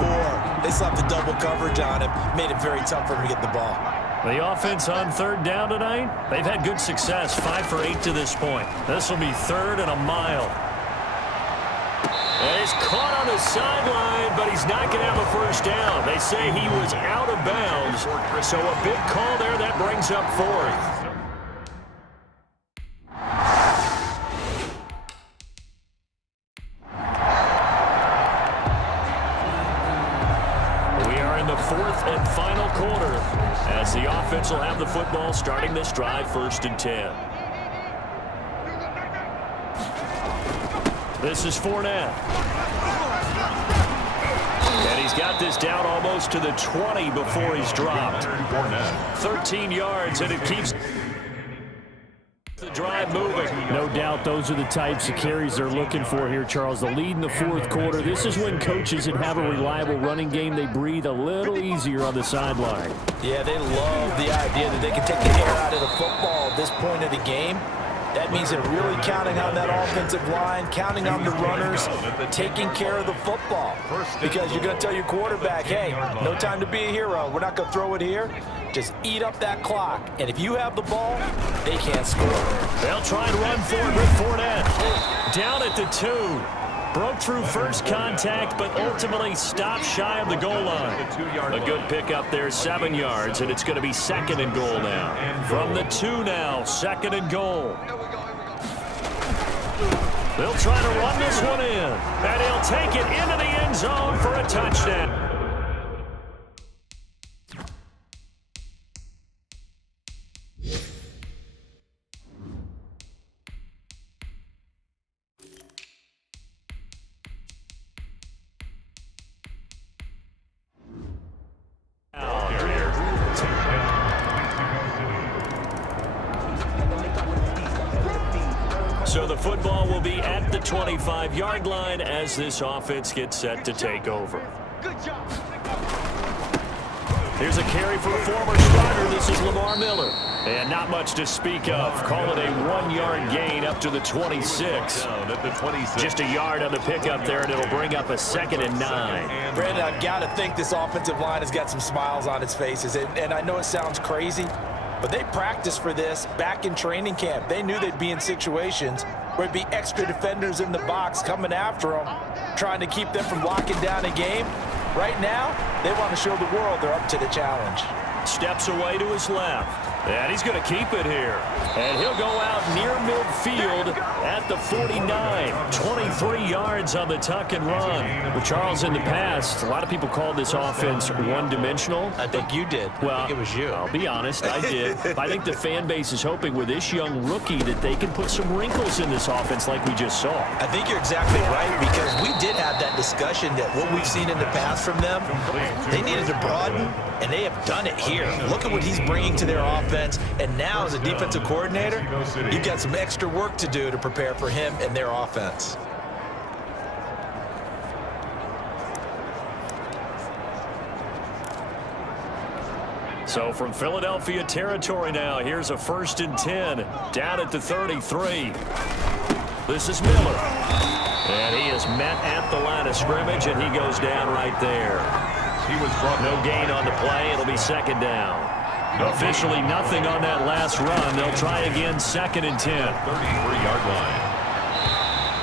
more. They slapped the double coverage on him, made it very tough for him to get the ball. The offense on 3rd down tonight, they've had good success, 5 for 8 to this point. This will be 3rd and a mile. And he's caught on the sideline, but he's not going to have a first down. They say he was out of bounds, so a big call there that brings up 4th. We are in the 4th and final quarter as the offense will have the football starting this drive 1st and 10. This is Fournette. And he's got this down almost to the 20 before he's dropped. 13 yards, and it keeps the drive moving. No doubt those are the types of carries they're looking for here, Charles. The lead in the 4th quarter. This is when coaches that have a reliable running game, they breathe a little easier on the sideline. Yeah, they love the idea that they can take the air out of the football at this point of the game. That means they're really counting on that offensive line, counting on the runners, taking care of the football. Because you're going to tell your quarterback, hey, no time to be a hero. We're not going to throw it here. Just eat up that clock. And if you have the ball, they can't score. They'll try and run for it with Fournette. Down at the 2. Broke through first contact, but ultimately stopped shy of the goal line. A good pickup there, 7 yards, and it's going to be 2nd and goal now. From the 2 now, 2nd and goal. They'll try to run this one in, and he'll take it into the end zone for a touchdown. So the football will be at the 25-yard line as this offense gets set to take over. Here's a carry for a former starter. This is Lamar Miller. And not much to speak of. Call it a 1-yard gain up to the 26. Just a yard on the pickup there, and it'll bring up a 2nd and 9. Brandon, I've got to think this offensive line has got some smiles on its faces. And I know it sounds crazy, but they practiced for this back in training camp. They knew they'd be in situations where it'd be extra defenders in the box coming after them, trying to keep them from locking down a game. Right now, they want to show the world they're up to the challenge. Steps away to his left. And he's going to keep it here. And he'll go out near midfield at the 49. 23 yards on the tuck and run. But Charles, in the past, a lot of people called this offense one-dimensional. I think you did. Well, I think it was you. I'll be honest, I did. I think the fan base is hoping with this young rookie that they can put some wrinkles in this offense like we just saw. I think you're exactly right, because we did have that discussion that what we've seen in the past from them, they needed to broaden, and they have done it here. Look at what he's bringing to their offense. And now, as a defensive coordinator, you've got some extra work to do to prepare for him and their offense. So from Philadelphia territory now, here's a 1st and 10 down at the 33. This is Miller. And he is met at the line of scrimmage, and he goes down right there. No gain on the play. It'll be 2nd down. Officially nothing on that last run. They'll try again, 2nd and 10. 33-yard line.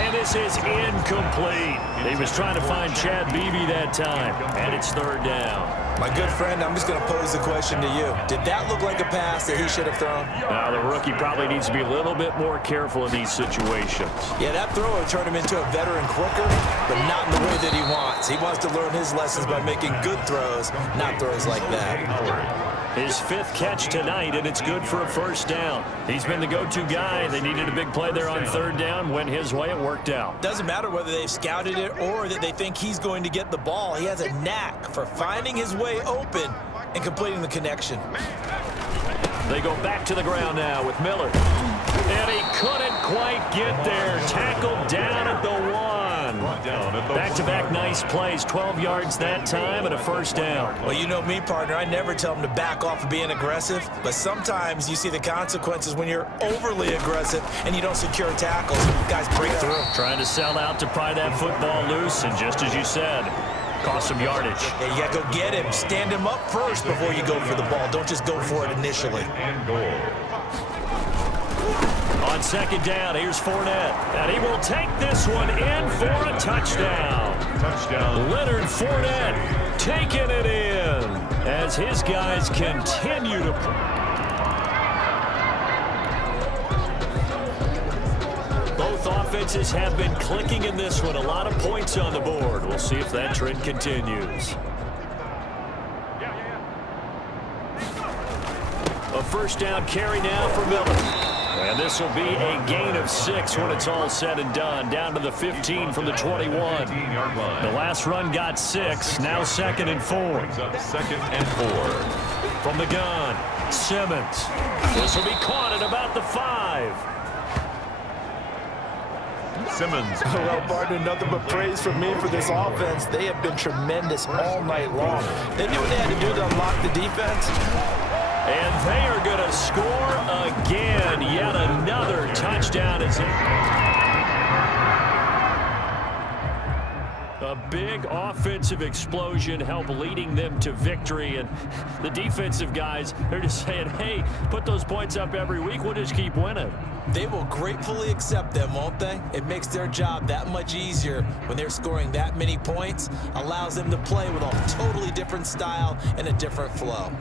And this is incomplete. He was trying to find Chad Beebe that time, and it's 3rd down. My good friend, I'm just going to pose the question to you. Did that look like a pass that he should have thrown? The rookie probably needs to be a little bit more careful in these situations. Yeah, that throw would turn him into a veteran quicker, but not in the way that he wants. He wants to learn his lessons by making good throws, not throws like that. His 5th catch tonight, and it's good for a first down. He's been the go-to guy. They needed a big play there on 3rd down. Went his way. It worked out. Doesn't matter whether they've scouted it or that they think he's going to get the ball. He has a knack for finding his way open and completing the connection. They go back to the ground now with Miller. And he couldn't quite get there. Tackled down at the 1. Back-to-back nice plays, 12 yards that time and a first down. Well, you know me, partner. I never tell them to back off of being aggressive, but sometimes you see the consequences when you're overly aggressive and you don't secure tackles. Guys break through. Trying to sell out to pry that football loose, and just as you said, cost some yardage. Yeah, you got to go get him. Stand him up first before you go for the ball. Don't just go for it initially. And goal. On 2nd down, here's Fournette. And he will take this one in for a touchdown. Leonard Fournette taking it in as his guys continue to... Both offenses have been clicking in this one. A lot of points on the board. We'll see if that trend continues. A first down carry now for Miller. And this will be a gain of 6 when it's all said and done. Down to the 15 from the 21. The last run got 6. Now 2nd and 4. 2nd and 4. From the gun, Simmons. This will be caught at about the 5. Simmons. Well, partner, nothing but praise from me for this offense. They have been tremendous all night long. They knew what they had to do to unlock the defense. And they are going to score again. Yet another touchdown is in. A big offensive explosion helped leading them to victory. And the defensive guys, they're just saying, hey, put those points up every week. We'll just keep winning. They will gratefully accept them, won't they? It makes their job that much easier when they're scoring that many points. Allows them to play with a totally different style and a different flow.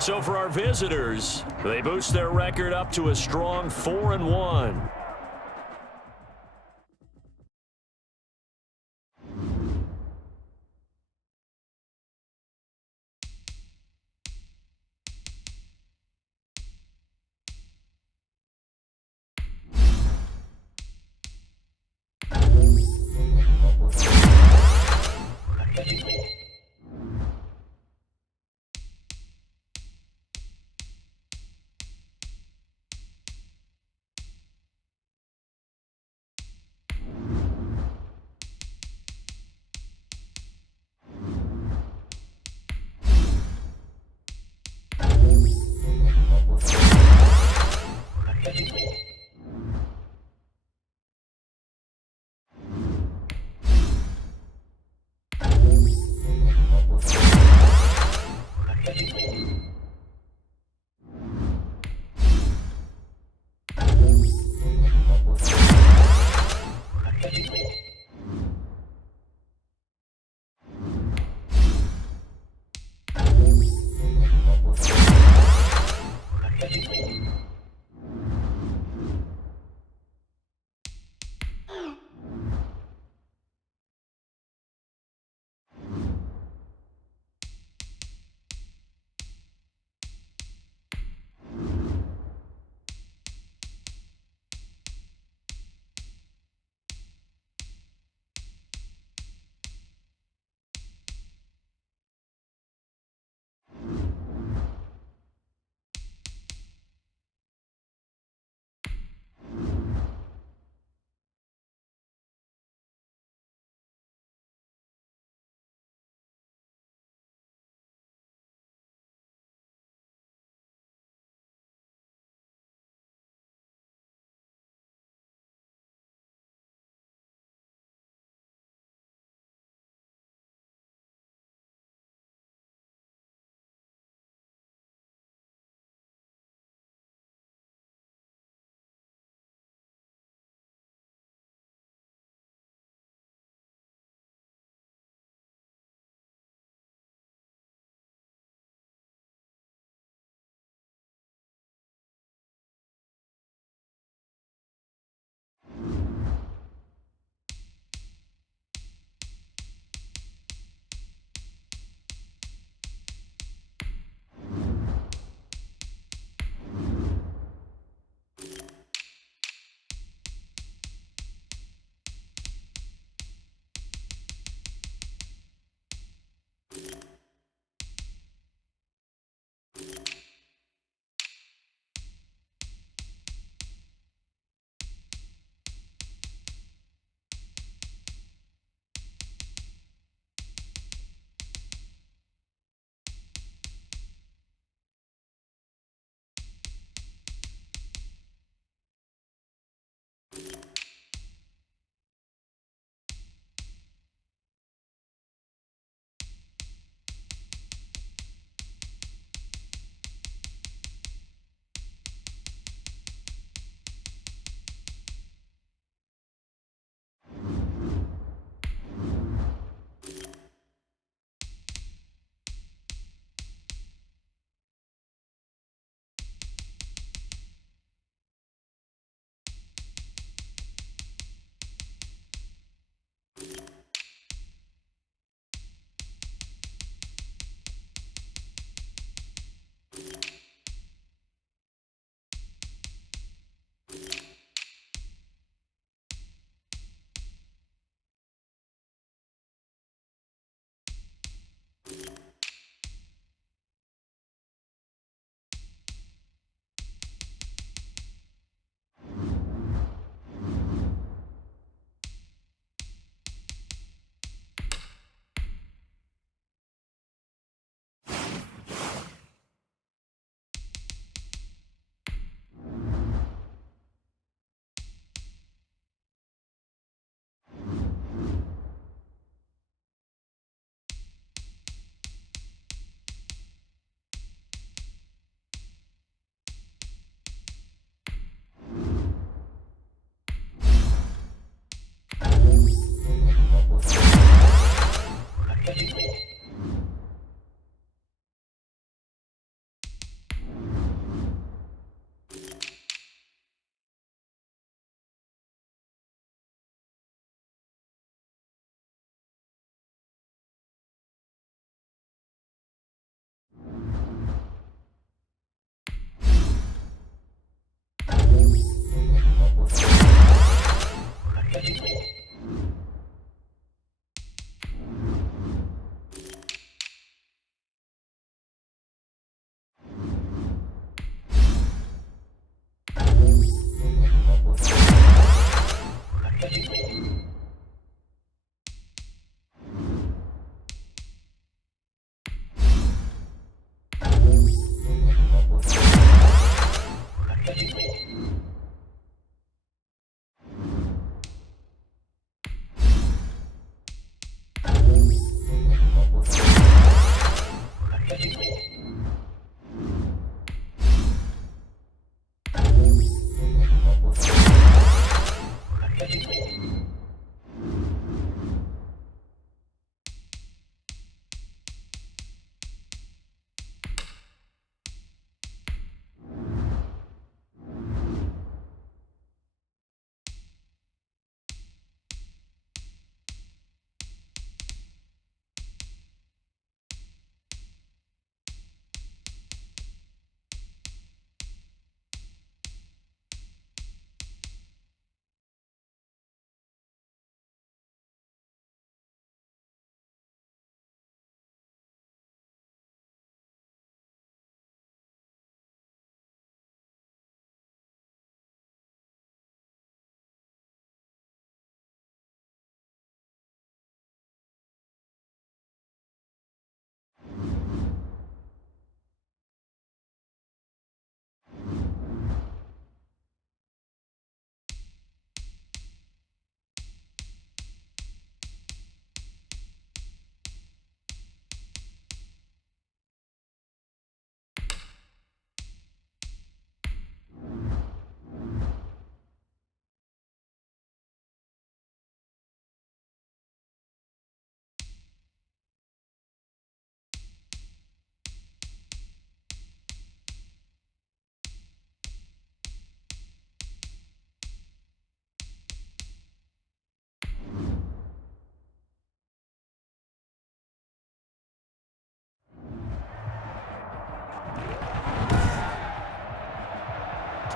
So for our visitors, they boost their record up to a strong 4-1.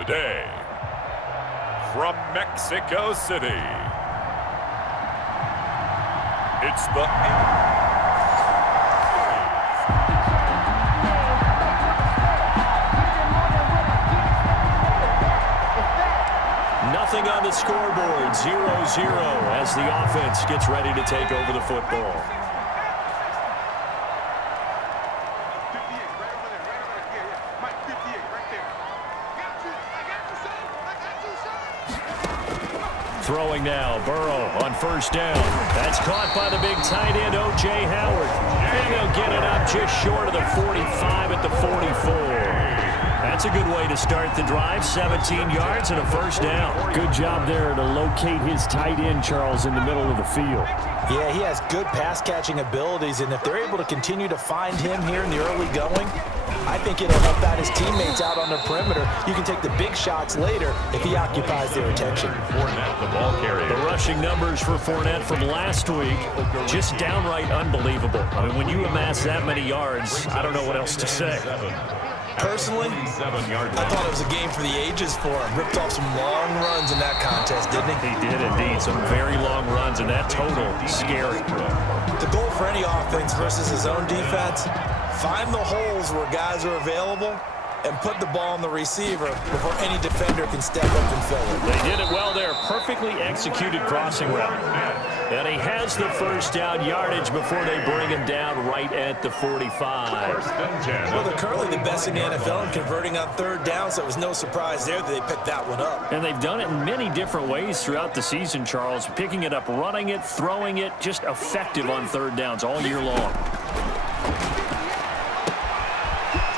Today, from Mexico City, it's the... Nothing on the scoreboard, 0-0 as the offense gets ready to take over the football. Throwing now, Burrow on first down. That's caught by the big tight end, O.J. Howard. And they'll get it up just short of the 45 at the 44. That's a good way to start the drive, 17 yards and a first down. Good job there to locate his tight end, Charles, in the middle of the field. Yeah, he has good pass-catching abilities, and if they're able to continue to find him here in the early going, I think it'll help out his teammates out on the perimeter. You can take the big shots later if he occupies their attention. Fournette, the ball carrier. The rushing numbers for Fournette from last week, just downright unbelievable. I mean, when you amass that many yards, I don't know what else to say. Personally, I thought it was a game for the ages for him. Ripped off some long runs in that contest, didn't he? He did indeed. Some very long runs, and that total, scary. The goal for any offense versus his own defense, find the holes where guys are available and put the ball on the receiver before any defender can step up and fill it. They did it well there. Perfectly executed crossing route. And he has the first down yardage before they bring him down right at the 45. Well, they're currently the best in the NFL in converting on third down, so it was no surprise there that they picked that one up. And they've done it in many different ways throughout the season, Charles. Picking it up, running it, throwing it, just effective on third downs all year long.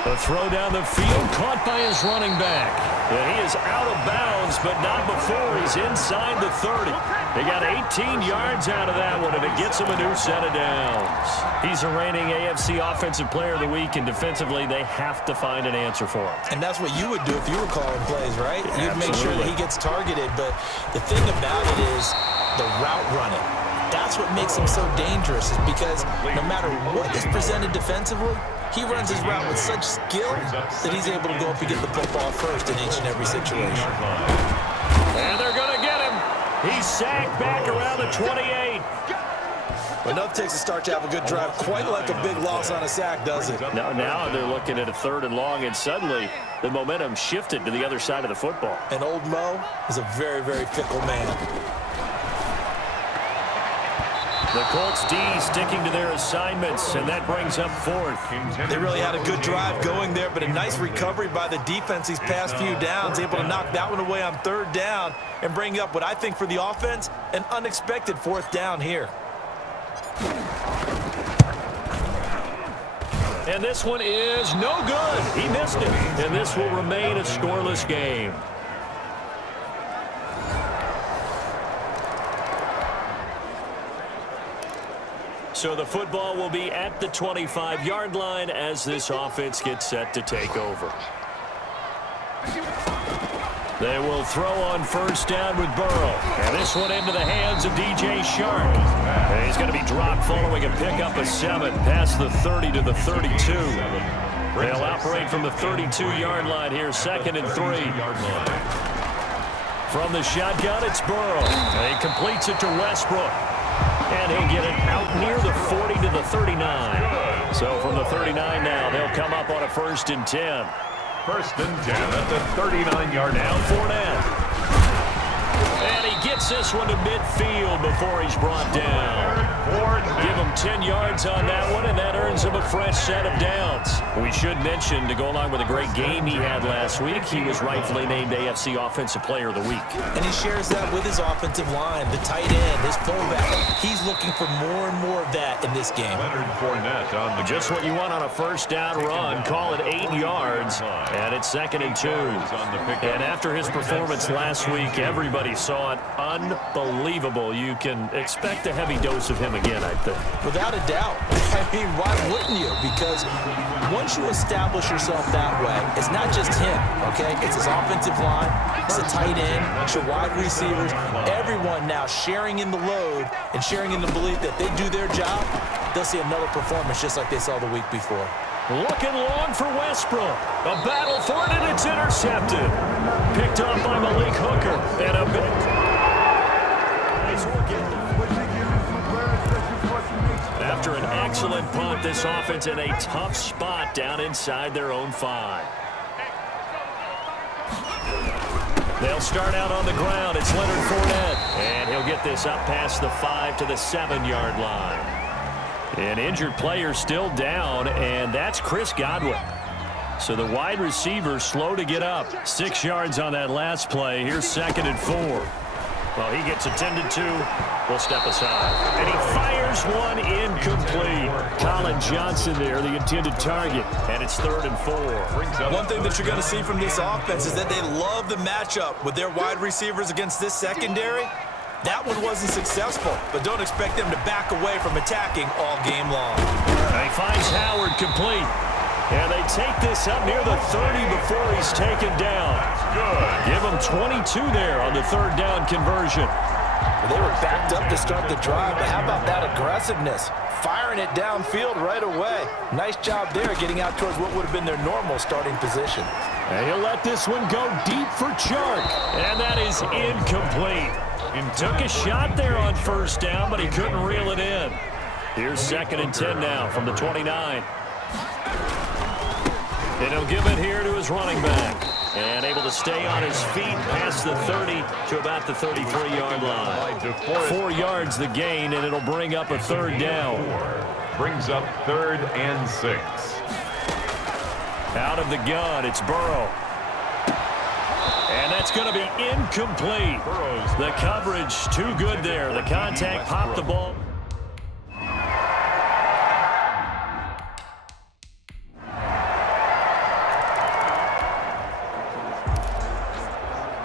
A throw down the field, caught by his running back. And he is out of bounds, but not before he's inside the 30. They got 18 yards out of that one, and it gets him a new set of downs. He's a reigning AFC Offensive Player of the Week, and defensively, they have to find an answer for him. And that's what you would do if you were calling plays, right? You'd make sure that he gets targeted, but the thing about it is the route running. That's what makes him so dangerous, is because no matter what is presented defensively, he runs his route with such skill that he's able to go up and get the football first in each and every situation. And they're going to get him. He's sacked back around the 28. Enough takes a start to have a good drive, quite like a big loss on a sack, does it? Now they're looking at a third and long, and suddenly the momentum shifted to the other side of the football. And old Mo is a very, very fickle man. The Colts D sticking to their assignments, and that brings up fourth. They really had a good drive going there, but a nice recovery by the defense these past few downs, able to knock that one away on third down and bring up what I think for the offense, an unexpected fourth down here. And this one is no good. He missed it, and this will remain a scoreless game. So the football will be at the 25-yard line as this offense gets set to take over. They will throw on first down with Burrow. And this one into the hands of DJ Shark. And he's going to be dropped following a pickup of 7 past the 30 to the 32. They'll operate from the 32-yard line here, 2nd and 3. From the shotgun, it's Burrow. And he completes it to Westbrook. And he'll get it out near the 40 to the 39. So from the 39 now, they'll come up on a 1st and 10. 1st and 10 at the 39-yard Now Fournette. And he gets this one to midfield before he's brought down. Give him 10 yards on that one, and that earns him a fresh set of downs. We should mention, to go along with a great game he had last week, he was rightfully named AFC Offensive Player of the Week. And he shares that with his offensive line, the tight end, his fullback. He's looking for more and more of that in this game. Fournette on the just what you want on a first down run. Call it 8 yards, and it's 2nd and 2. And after his performance last week, everybody saw it. Unbelievable. You can expect a heavy dose of him again, I think. Without a doubt. I mean, why wouldn't you? Because once you establish yourself that way, it's not just him, okay? It's his offensive line, it's the tight end, it's your wide receivers, everyone now sharing in the load and sharing in the belief that they do their job, they'll see another performance just like they saw the week before. Looking long for Westbrook. A battle for it, and it's intercepted. picked off by Malik Hooker. And a big... After an excellent punt, this offense in a tough spot down inside their own 5. They'll start out on the ground. It's Leonard Fournette. And he'll get this up past the 5 to the 7-yard line. An injured player still down, and that's Chris Godwin. So the wide receiver slow to get up. 6 yards on that last play. Here's 2nd and 4. Well, he gets attended to. We'll step aside. And he fires one incomplete. Colin Johnson there, the intended target. And it's 3rd and 4. One thing that you're going to see from this offense is that they love the matchup with their wide receivers against this secondary. That one wasn't successful, but don't expect them to back away from attacking all game long. He finds Howard complete. And they take this up near the 30 before he's taken down. Give him 22 there on the 3rd down conversion. Well, they were backed up to start the drive, but how about that aggressiveness? Firing it downfield right away. Nice job there getting out towards what would have been their normal starting position. And he'll let this one go deep for Chark. And that is incomplete. Took a shot there on 1st down, but he couldn't reel it in. Here's 2nd and 10 now from the 29. And he'll give it here to his running back. And able to stay on his feet past the 30 to about the 33-yard line. 4 yards the gain, and it'll bring up a 3rd down. Brings up 3rd and 6. Out of the gun, it's Burrow. And that's going to be incomplete. The coverage too good there. The contact popped the ball.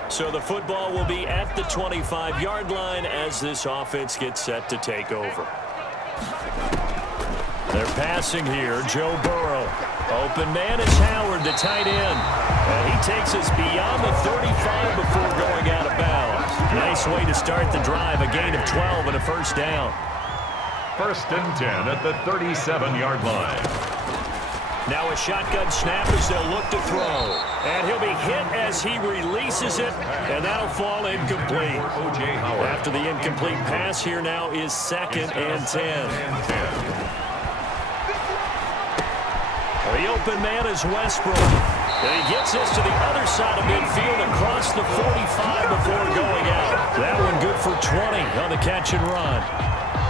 So the football will be at the 25-yard line as this offense gets set to take over. They're passing here. Joe Burrow. Open man is Howard, the tight end. And he takes us beyond the 35 before going out of bounds. Nice way to start the drive. A gain of 12 and a 1st down. 1st and 10 at the 37-yard line. Now a shotgun snap as they'll look to throw. And he'll be hit as he releases it, and that'll fall incomplete. After the incomplete pass, here now is 2nd and 10. The open man is Westbrook. And he gets this to the other side of midfield across the 45 before going out. That one good for 20 on the catch and run.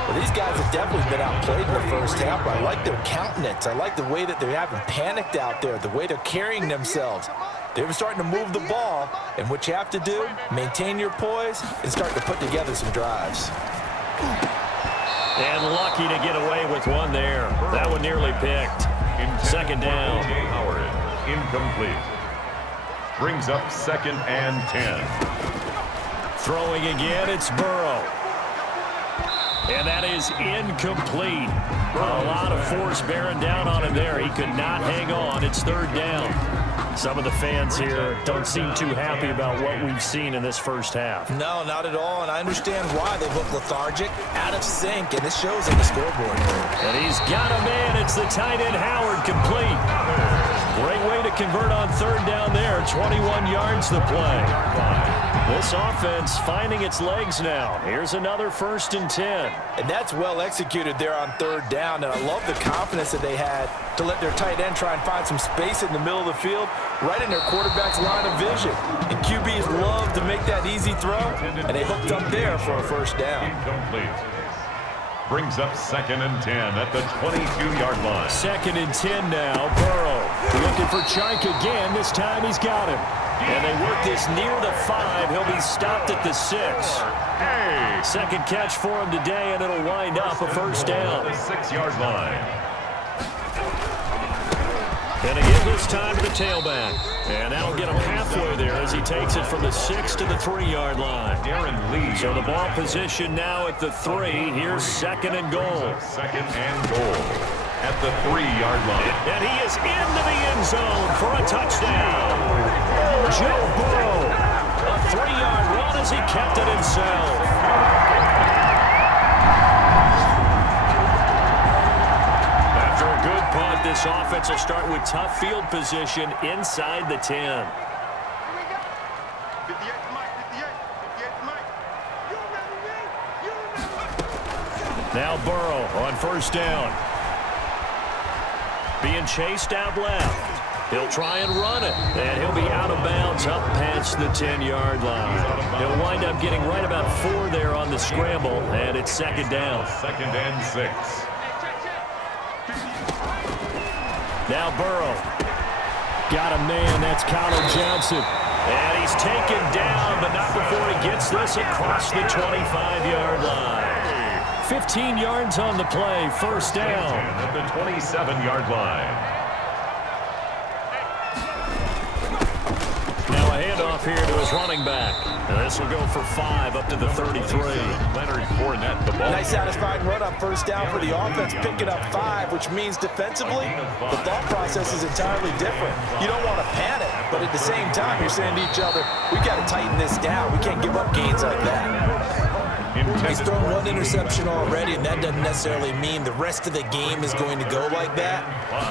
Well, these guys have definitely been outplayed in the 1st half. I like their countenance. I like the way that they haven't panicked out there, the way they're carrying themselves. They're starting to move the ball, and what you have to do, maintain your poise and start to put together some drives. And lucky to get away with one there. That one nearly picked. 2nd down. Howard, incomplete. Brings up 2nd and 10. Throwing again, it's Burrow. And that is incomplete. A lot of force bearing down on him there. He could not hang on. It's 3rd down. Some of the fans here don't seem too happy about what we've seen in this 1st half. No, not at all, and I understand why they look lethargic, out of sync, and this shows in the scoreboard. And he's got a man. It's the tight end Howard complete. Great way to convert on 3rd down there. 21 yards the play. This offense finding its legs now. Here's another 1st and 10. And that's well executed there on 3rd down, and I love the confidence that they had to let their tight end try and find some space in the middle of the field, right in their quarterback's line of vision. And QBs love to make that easy throw, and they hooked up there for a 1st down. Incomplete. Brings up 2nd and 10 at the 22-yard line. 2nd and 10 now. Burrow looking for Chark again. This time he's got him. And they work this near the 5. He'll be stopped at the 6. 2nd catch for him today, and it'll wind up a 1st down. The 6-yard line. And again this time to the tailback. And that'll get him halfway there as he takes it from the 6 to the 3-yard line. So the ball position now at the 3. Here's 2nd and goal. 2nd and goal at the 3-yard line. And he is into the end zone for a touchdown. Joe Burrow, a 3-yard run as he kept it himself. After a good punt, this offense will start with tough field position inside the 10. Now Burrow on first down. Being chased out left. He'll try and run it, and he'll be out of bounds up past the 10-yard line. He'll wind up getting right about 4 there on the scramble, and it's second down. 2nd and 6. Now Burrow. Got a man, that's Colin Johnson. And he's taken down, but not before he gets this across the 25-yard line. 15 yards on the play, first down. At the 27-yard line. Now a handoff here to his running back. And this will go for 5 up to the 33. Leonard Fournette, the ball. Nice satisfying run on first down for the offense, picking up 5, which means defensively, the thought process is entirely different. You don't want to panic, but at the same time, you're saying to each other, we got to tighten this down. We can't give up gains like that. He's thrown 1 interception already, and that doesn't necessarily mean the rest of the game is going to go like that.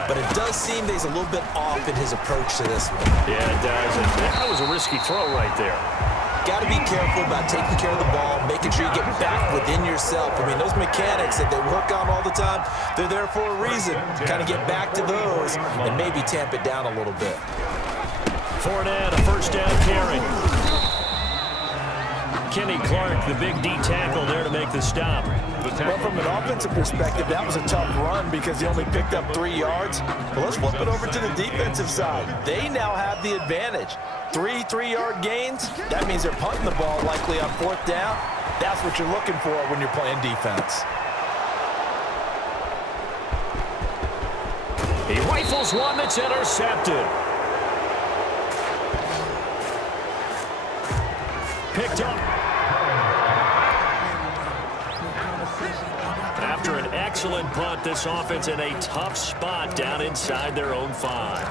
But it does seem that he's a little bit off in his approach to this one. Yeah, it does. And that was a risky throw right there. Got to be careful about taking care of the ball, making sure you get back within yourself. I mean, those mechanics that they work on all the time, they're there for a reason. Kind of get back to those and maybe tamp it down a little bit. Fournette, a first down carry. Kenny Clark, the big D tackle there to make the stop. Well, from an offensive perspective, that was a tough run because he only picked up 3 yards. Well, let's flip it over to the defensive side. They now have the advantage. 3 3-yard gains, that means they're punting the ball likely on 4th down. That's what you're looking for when you're playing defense. He rifles one that's intercepted. Picked up. After an excellent punt, this offense in a tough spot down inside their own 5.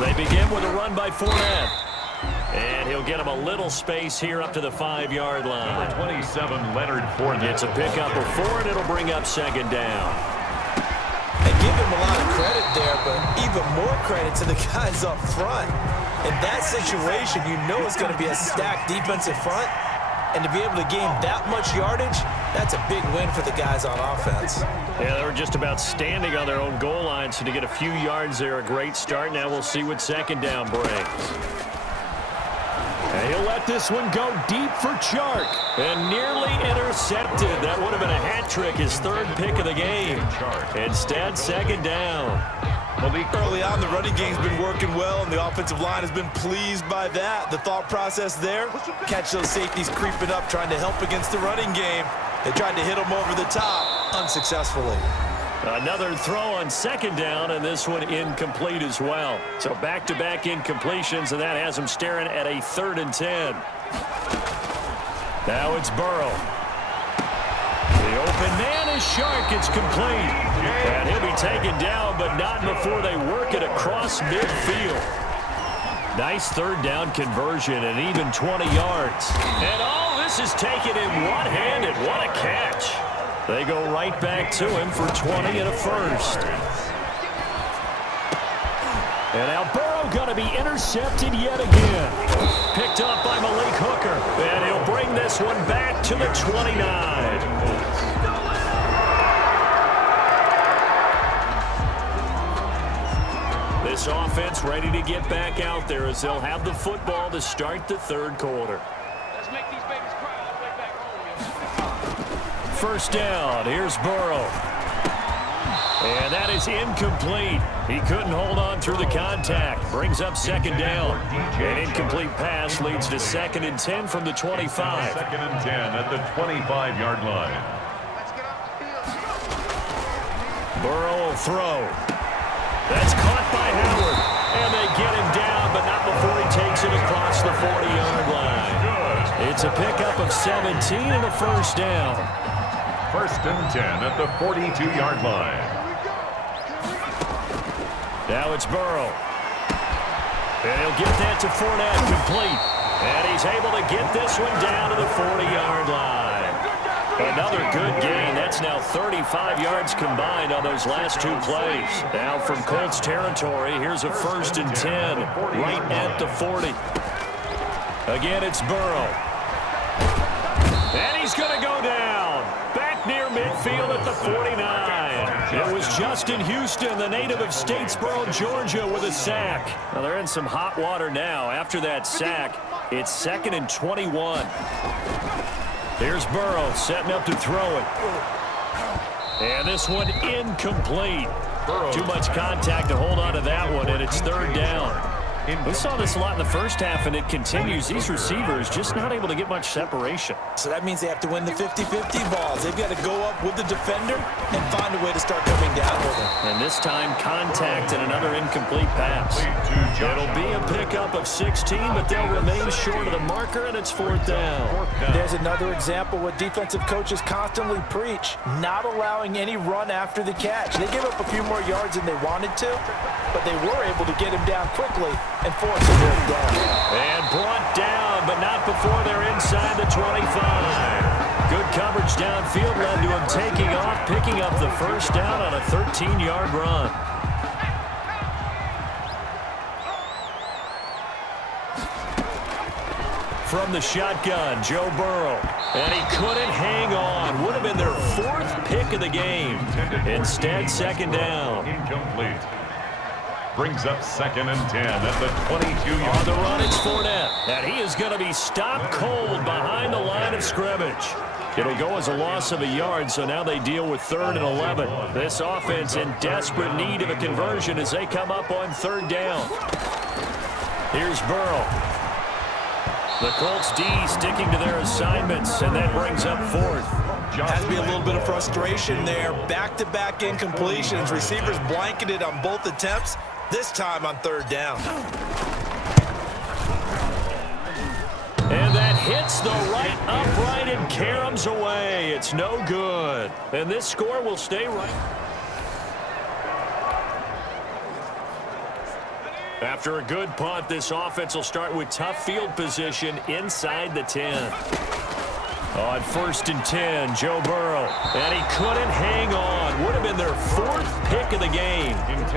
They begin with a run by Fournette. And he'll get him a little space here up to the 5-yard line. Number 27, Leonard Fournette. It's a pickup of 4, and it'll bring up second down. They give him a lot of credit there, but even more credit to the guys up front. In that situation, you know it's going to be a stacked defensive front. And to be able to gain that much yardage, that's a big win for the guys on offense. Yeah, they were just about standing on their own goal line, so to get a few yards there, a great start. Now we'll see what second down brings. And he'll let this one go deep for Chark. And nearly intercepted. That would have been a hat trick, his 3rd pick of the game. Instead, second down. Early on, the running game's been working well, and the offensive line has been pleased by that. The thought process there, catch those safeties creeping up, trying to help against the running game. They tried to hit them over the top, unsuccessfully. Another throw on second down, and this one incomplete as well. So back-to-back incompletions, and that has him staring at a 3rd and 10. Now it's Burrow. The open man is Chark. It's complete. And he'll be taken down, but not before they work it across midfield. Nice 3rd down conversion and even 20 yards. And all this is taken in one-handed. What a catch. They go right back to him for 20 and a first. And now Burrow going to be intercepted yet again. Picked up by Malik Hooker. And he'll bring this one back to the 29. This offense ready to get back out there as they'll have the football to start the 3rd quarter. Let's make these babies cry all the way back home. First down. Here's Burrow. And that is incomplete. He couldn't hold on through the contact. Brings up second down. An incomplete pass leads to 2nd and 10 from the 25. 2nd and 10 at the 25-yard line. Burrow will throw. That's caught by Howard. And they get him down, but not before he takes it across the 40-yard line. It's a pickup of 17 and a first down. 1st and 10 at the 42-yard line. Now it's Burrow. And he'll get that to Fournette, complete. And he's able to get this one down to the 40-yard line. Another good gain. That's now 35 yards combined on those last two plays. Now from Colts territory, here's a 1st and 10, right at the 40. Again, it's Burrow. And he's going to go down. Back near midfield at the 49. It was Justin Houston, the native of Statesboro, Georgia, with a sack. Well, they're in some hot water now. After that sack, it's 2nd and 21. Here's Burrow setting up to throw it. And this one incomplete. Too much contact to hold on to that one, and it's 3rd down. We saw this a lot in the first half, and it continues. These receivers just not able to get much separation. So that means they have to win the 50-50 balls. They've got to go up with the defender and find a way to start coming down with him. And this time, contact and another incomplete pass. It'll be a pickup of 16, but they'll remain short of the marker, and it's 4th down. There's another example what defensive coaches constantly preach, not allowing any run after the catch. They gave up a few more yards than they wanted to, but they were able to get him down quickly and force him down. And brought down, but not before they're inside the 25. Good coverage downfield led to him taking off, picking up the 1st down on a 13-yard run. From the shotgun, Joe Burrow. And he couldn't hang on. Would have been their 4th pick of the game. Instead, 2nd down. Incomplete. Brings up 2nd and 10 at the 22-yard. On the run, it's Fournette. And he is going to be stopped cold behind the line of scrimmage. It'll go as a loss of a yard, so now they deal with 3rd and 11. This offense in desperate need of a conversion as they come up on 3rd down. Here's Burrow. The Colts D sticking to their assignments, and that brings up 4th. Has to be a little bit of frustration there. Back-to-back incompletions. Receivers blanketed on both attempts, this time on 3rd down. And that hits the right upright and caroms away. It's no good. And this score will stay right. After a good punt, this offense will start with tough field position inside the 10. On 1st and 10, Joe Burrow. And he couldn't hang on. Would have been their 4th pick of the game.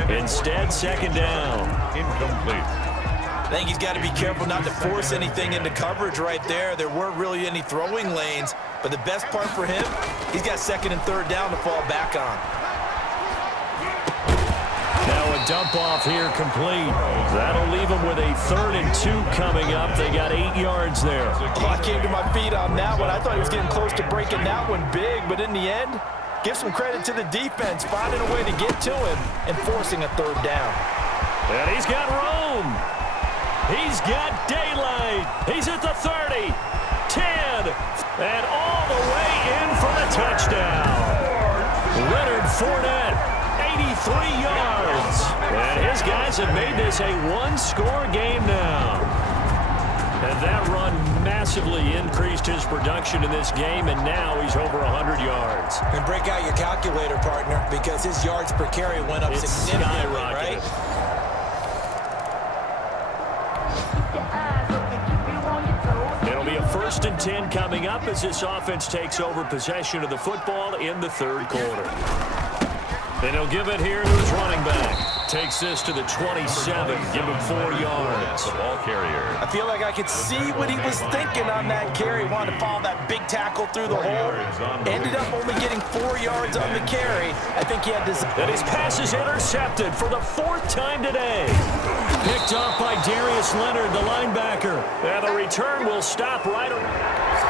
Instead, 2nd down. Incomplete. I think he's got to be careful not to force anything into coverage right there. There weren't really any throwing lanes. But the best part for him, he's got 2nd and 3rd down to fall back on. Now a dump off here complete. That'll leave them with a 3rd and 2 coming up. They got 8 yards there. Oh, I came to my feet on that one. I thought he was getting close to breaking that one big, but in the end, give some credit to the defense, finding a way to get to him and forcing a 3rd down. And he's got room. He's got daylight. He's at the 30, 10, and all the way in for the touchdown. Leonard Fournette. 83 yards. And his guys have made this a one-score game now. And that run massively increased his production in this game, and now he's over 100 yards. And break out your calculator, partner, because his yards per carry went up significantly, right? It'll be a 1st and 10 coming up as this offense takes over possession of the football in the 3rd quarter. And he'll give it here to his running back. Takes this to the 27. Give him 4 yards. The ball carrier. I feel like I could see what he was thinking on that carry. Wanted to follow that big tackle through the hole. Ended up only getting 4 yards on the carry. I think he had to... And his pass is intercepted for the 4th time today. Picked off by Darius Leonard, the linebacker. And the return will stop right around.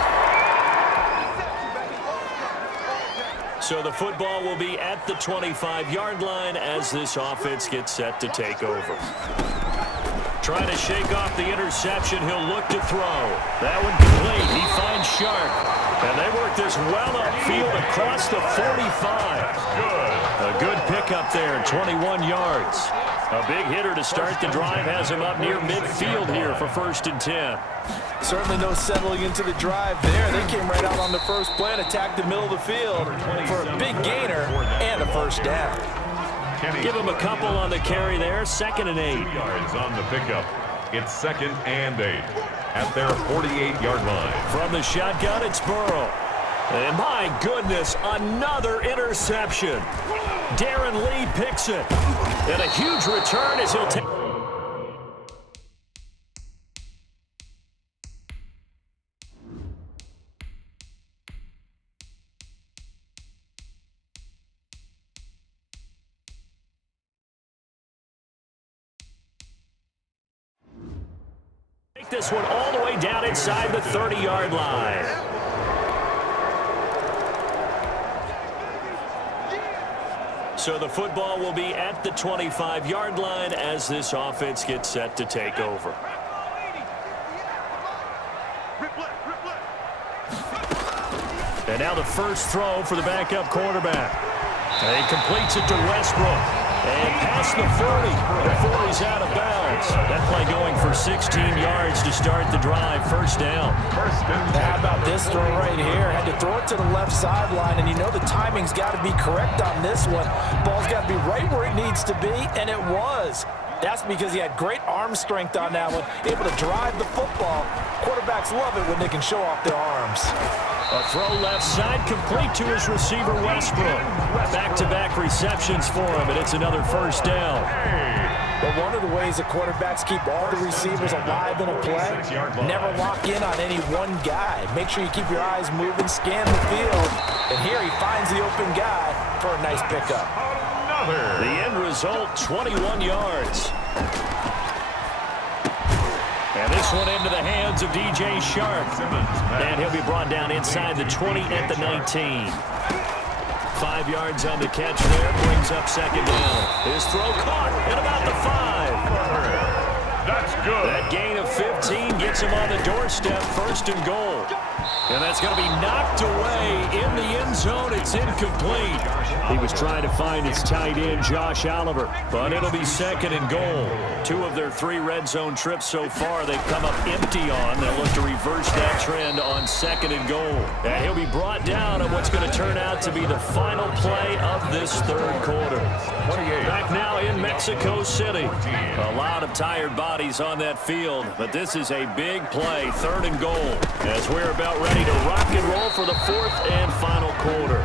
So the football will be at the 25-yard line as this offense gets set to take over. Trying to shake off the interception. He'll look to throw. That one complete. He finds Sharp. And they work this well upfield across the 45. A good pickup there, 21 yards. A big hitter to start the drive has him up near midfield here for 1st and 10. Certainly no settling into the drive there. They came right out on the first play and attacked the middle of the field for a big gainer and a 1st down. Give him a couple on the carry there. 2nd and 8. 2 yards on the pickup. It's 2nd and 8 at their 48-yard line. From the shotgun, it's Burrow. And my goodness, another interception. Darren Lee picks it. And a huge return as he'll take. Take this one all the way down inside the 30-yard line. So the football will be at the 25-yard line as this offense gets set to take over. And now the first throw for the backup quarterback. And he completes it to Westbrook. And past the 40 before he's out of bounds. That play going for 16 yards to start the drive. First down. How about this throw right here? Had to throw it to the left sideline, and you know the timing's got to be correct on this one. Ball's got to be right where it needs to be, and it was. That's because he had great arm strength on that one, able to drive the football. Quarterbacks love it when they can show off their arms. A throw left side complete to his receiver, Westbrook. Back-to-back receptions for him, and it's another first down. But one of the ways the quarterbacks keep all the receivers alive in a play, never lock in on any one guy. Make sure you keep your eyes moving, scan the field, and here he finds the open guy for a nice pickup. The end result, 21 yards. And this one into the hands of DJ Shark. And he'll be brought down inside the 20 at the 19. 5 yards on the catch there, brings up second down. His throw caught at about the 5. That's good. That gain of 15 gets him on the doorstep, first and goal. And that's going to be knocked away in the end zone. It's incomplete. He was trying to find his tight end, Josh Oliver, but it'll be second and goal. 2 of their 3 red zone trips so far they've come up empty on. They'll look to reverse that trend on second and goal. And he'll be brought down on what's going to turn out to be the final play of this third quarter. Back now in Mexico City. A lot of tired bodies on that field, but this is a big play, third and goal, as we're about ready to rock and roll for the 4th and final quarter.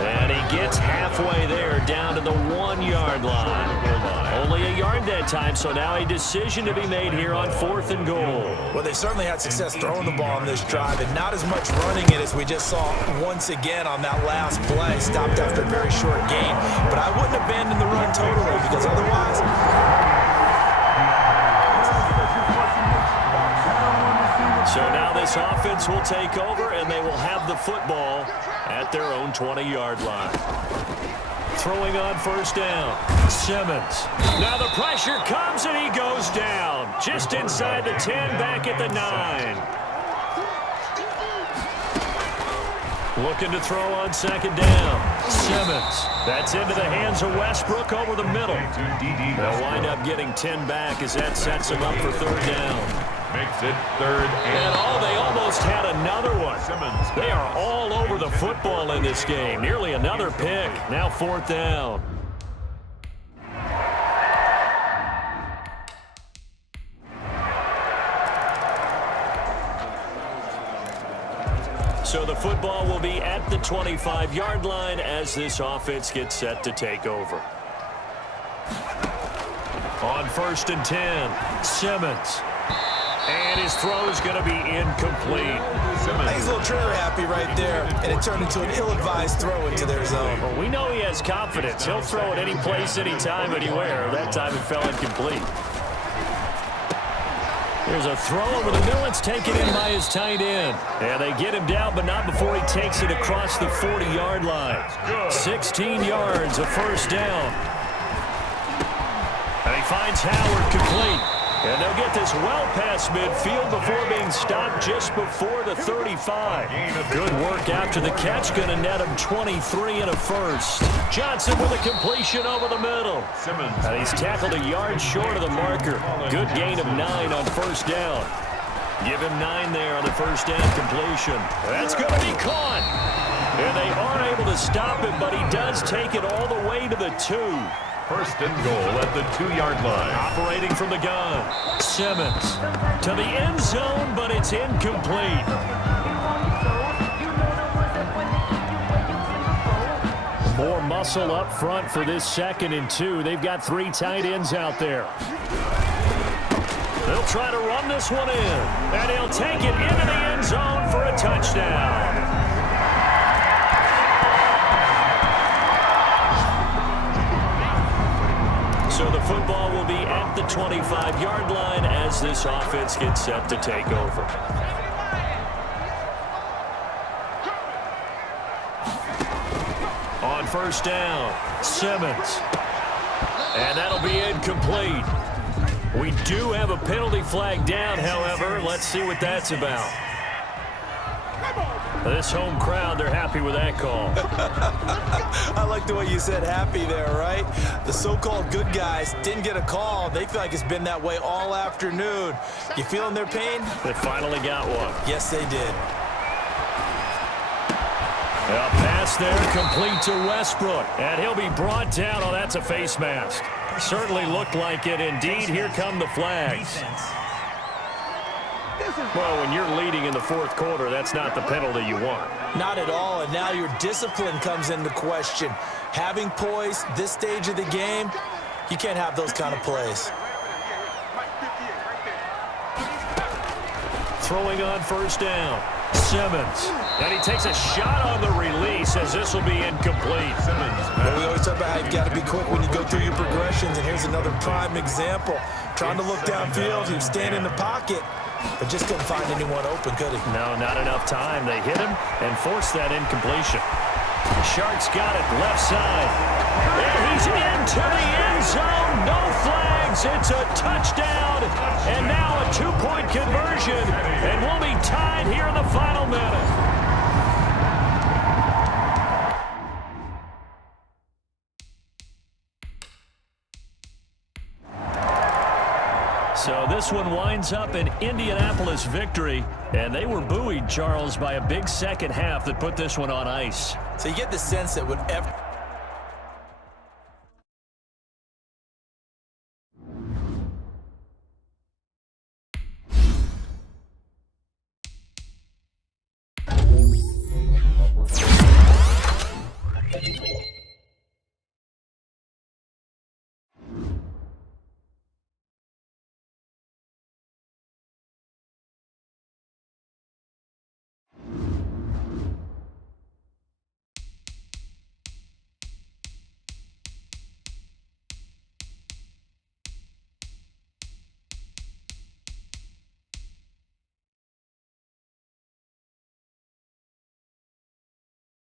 And he gets halfway there, down to the 1-yard line. Only a yard that time, so now a decision to be made here on 4th and goal. Well, they certainly had success throwing the ball on this drive, and not as much running it as we just saw once again on that last play. Stopped after a very short gain. But I wouldn't abandon the run totally, because otherwise... So now this offense will take over, and they will have the football at their own 20-yard line. Throwing on first down, Simmons. Now the pressure comes, and he goes down. Just inside the 10, back at the 9. Looking to throw on second down, Simmons. That's into the hands of Westbrook over the middle. They'll wind up getting 10 back as that sets him up for third down. Makes it third and they almost had another one. They are all over the football in this game. Nearly another pick. Now 4th down. So the football will be at the 25-yard line as this offense gets set to take over. On 1st and 10, Simmons. And his throw is going to be incomplete. He's a little trailer happy right there, and it turned into an ill-advised throw into their zone. Well, we know he has confidence. He'll throw it any place, anytime, anywhere. That time it fell incomplete. There's a throw over the middle. It's taken in by his tight end. And they get him down, but not before he takes it across the 40-yard line. 16 yards, a first down. And he finds Howard complete. And they'll get this well past midfield before being stopped just before the 35. Good work after the catch. Going to net him 23 and a first. Johnson with a completion over the middle. And he's tackled a yard short of the marker. Good gain of 9 on first down. Give him 9 there on the first down completion. That's going to be caught. And they aren't able to stop him, but he does take it all the way to the 2. First and goal at the 2-yard line. Operating from the gun. Simmons to the end zone, but it's incomplete. muscle up front for this 2nd and 2. They've got 3 tight ends out there. They'll try to run this one in, and he'll take it into the end zone for a touchdown. So the football will be at the 25-yard line as this offense gets set to take over. On first down, Simmons. And that'll be incomplete. We do have a penalty flag down, however. Let's see what that's about. This home crowd, they're happy with that call. I like the way you said happy there, right? The so-called good guys didn't get a call. They feel like it's been that way all afternoon. You feeling their pain? They finally got one. Yes, they did. A pass there, complete to Westbrook. And he'll be brought down. Oh, that's a face mask. Certainly looked like it. Indeed, here come the flags. Well, when you're leading in the 4th quarter, that's not the penalty you want. Not at all, and now your discipline comes into question. Having poise this stage of the game, you can't have those kind of plays. Throwing on first down, Simmons. And he takes a shot on the release as this will be incomplete. Well, we always talk about how you've got to be quick when you go through your progressions, and here's another prime example. Trying to look downfield, he was standing in the pocket, but just couldn't find anyone open, could he? No, not enough time. They hit him and forced that incompletion. Sharks got it left side. And he's into the end zone. No flags. It's a touchdown. And now a 2-point conversion. And we'll be tied here in the final minute. So this one winds up an Indianapolis victory, and they were buoyed, Charles, by a big second half that put this one on ice. So you get the sense that whatever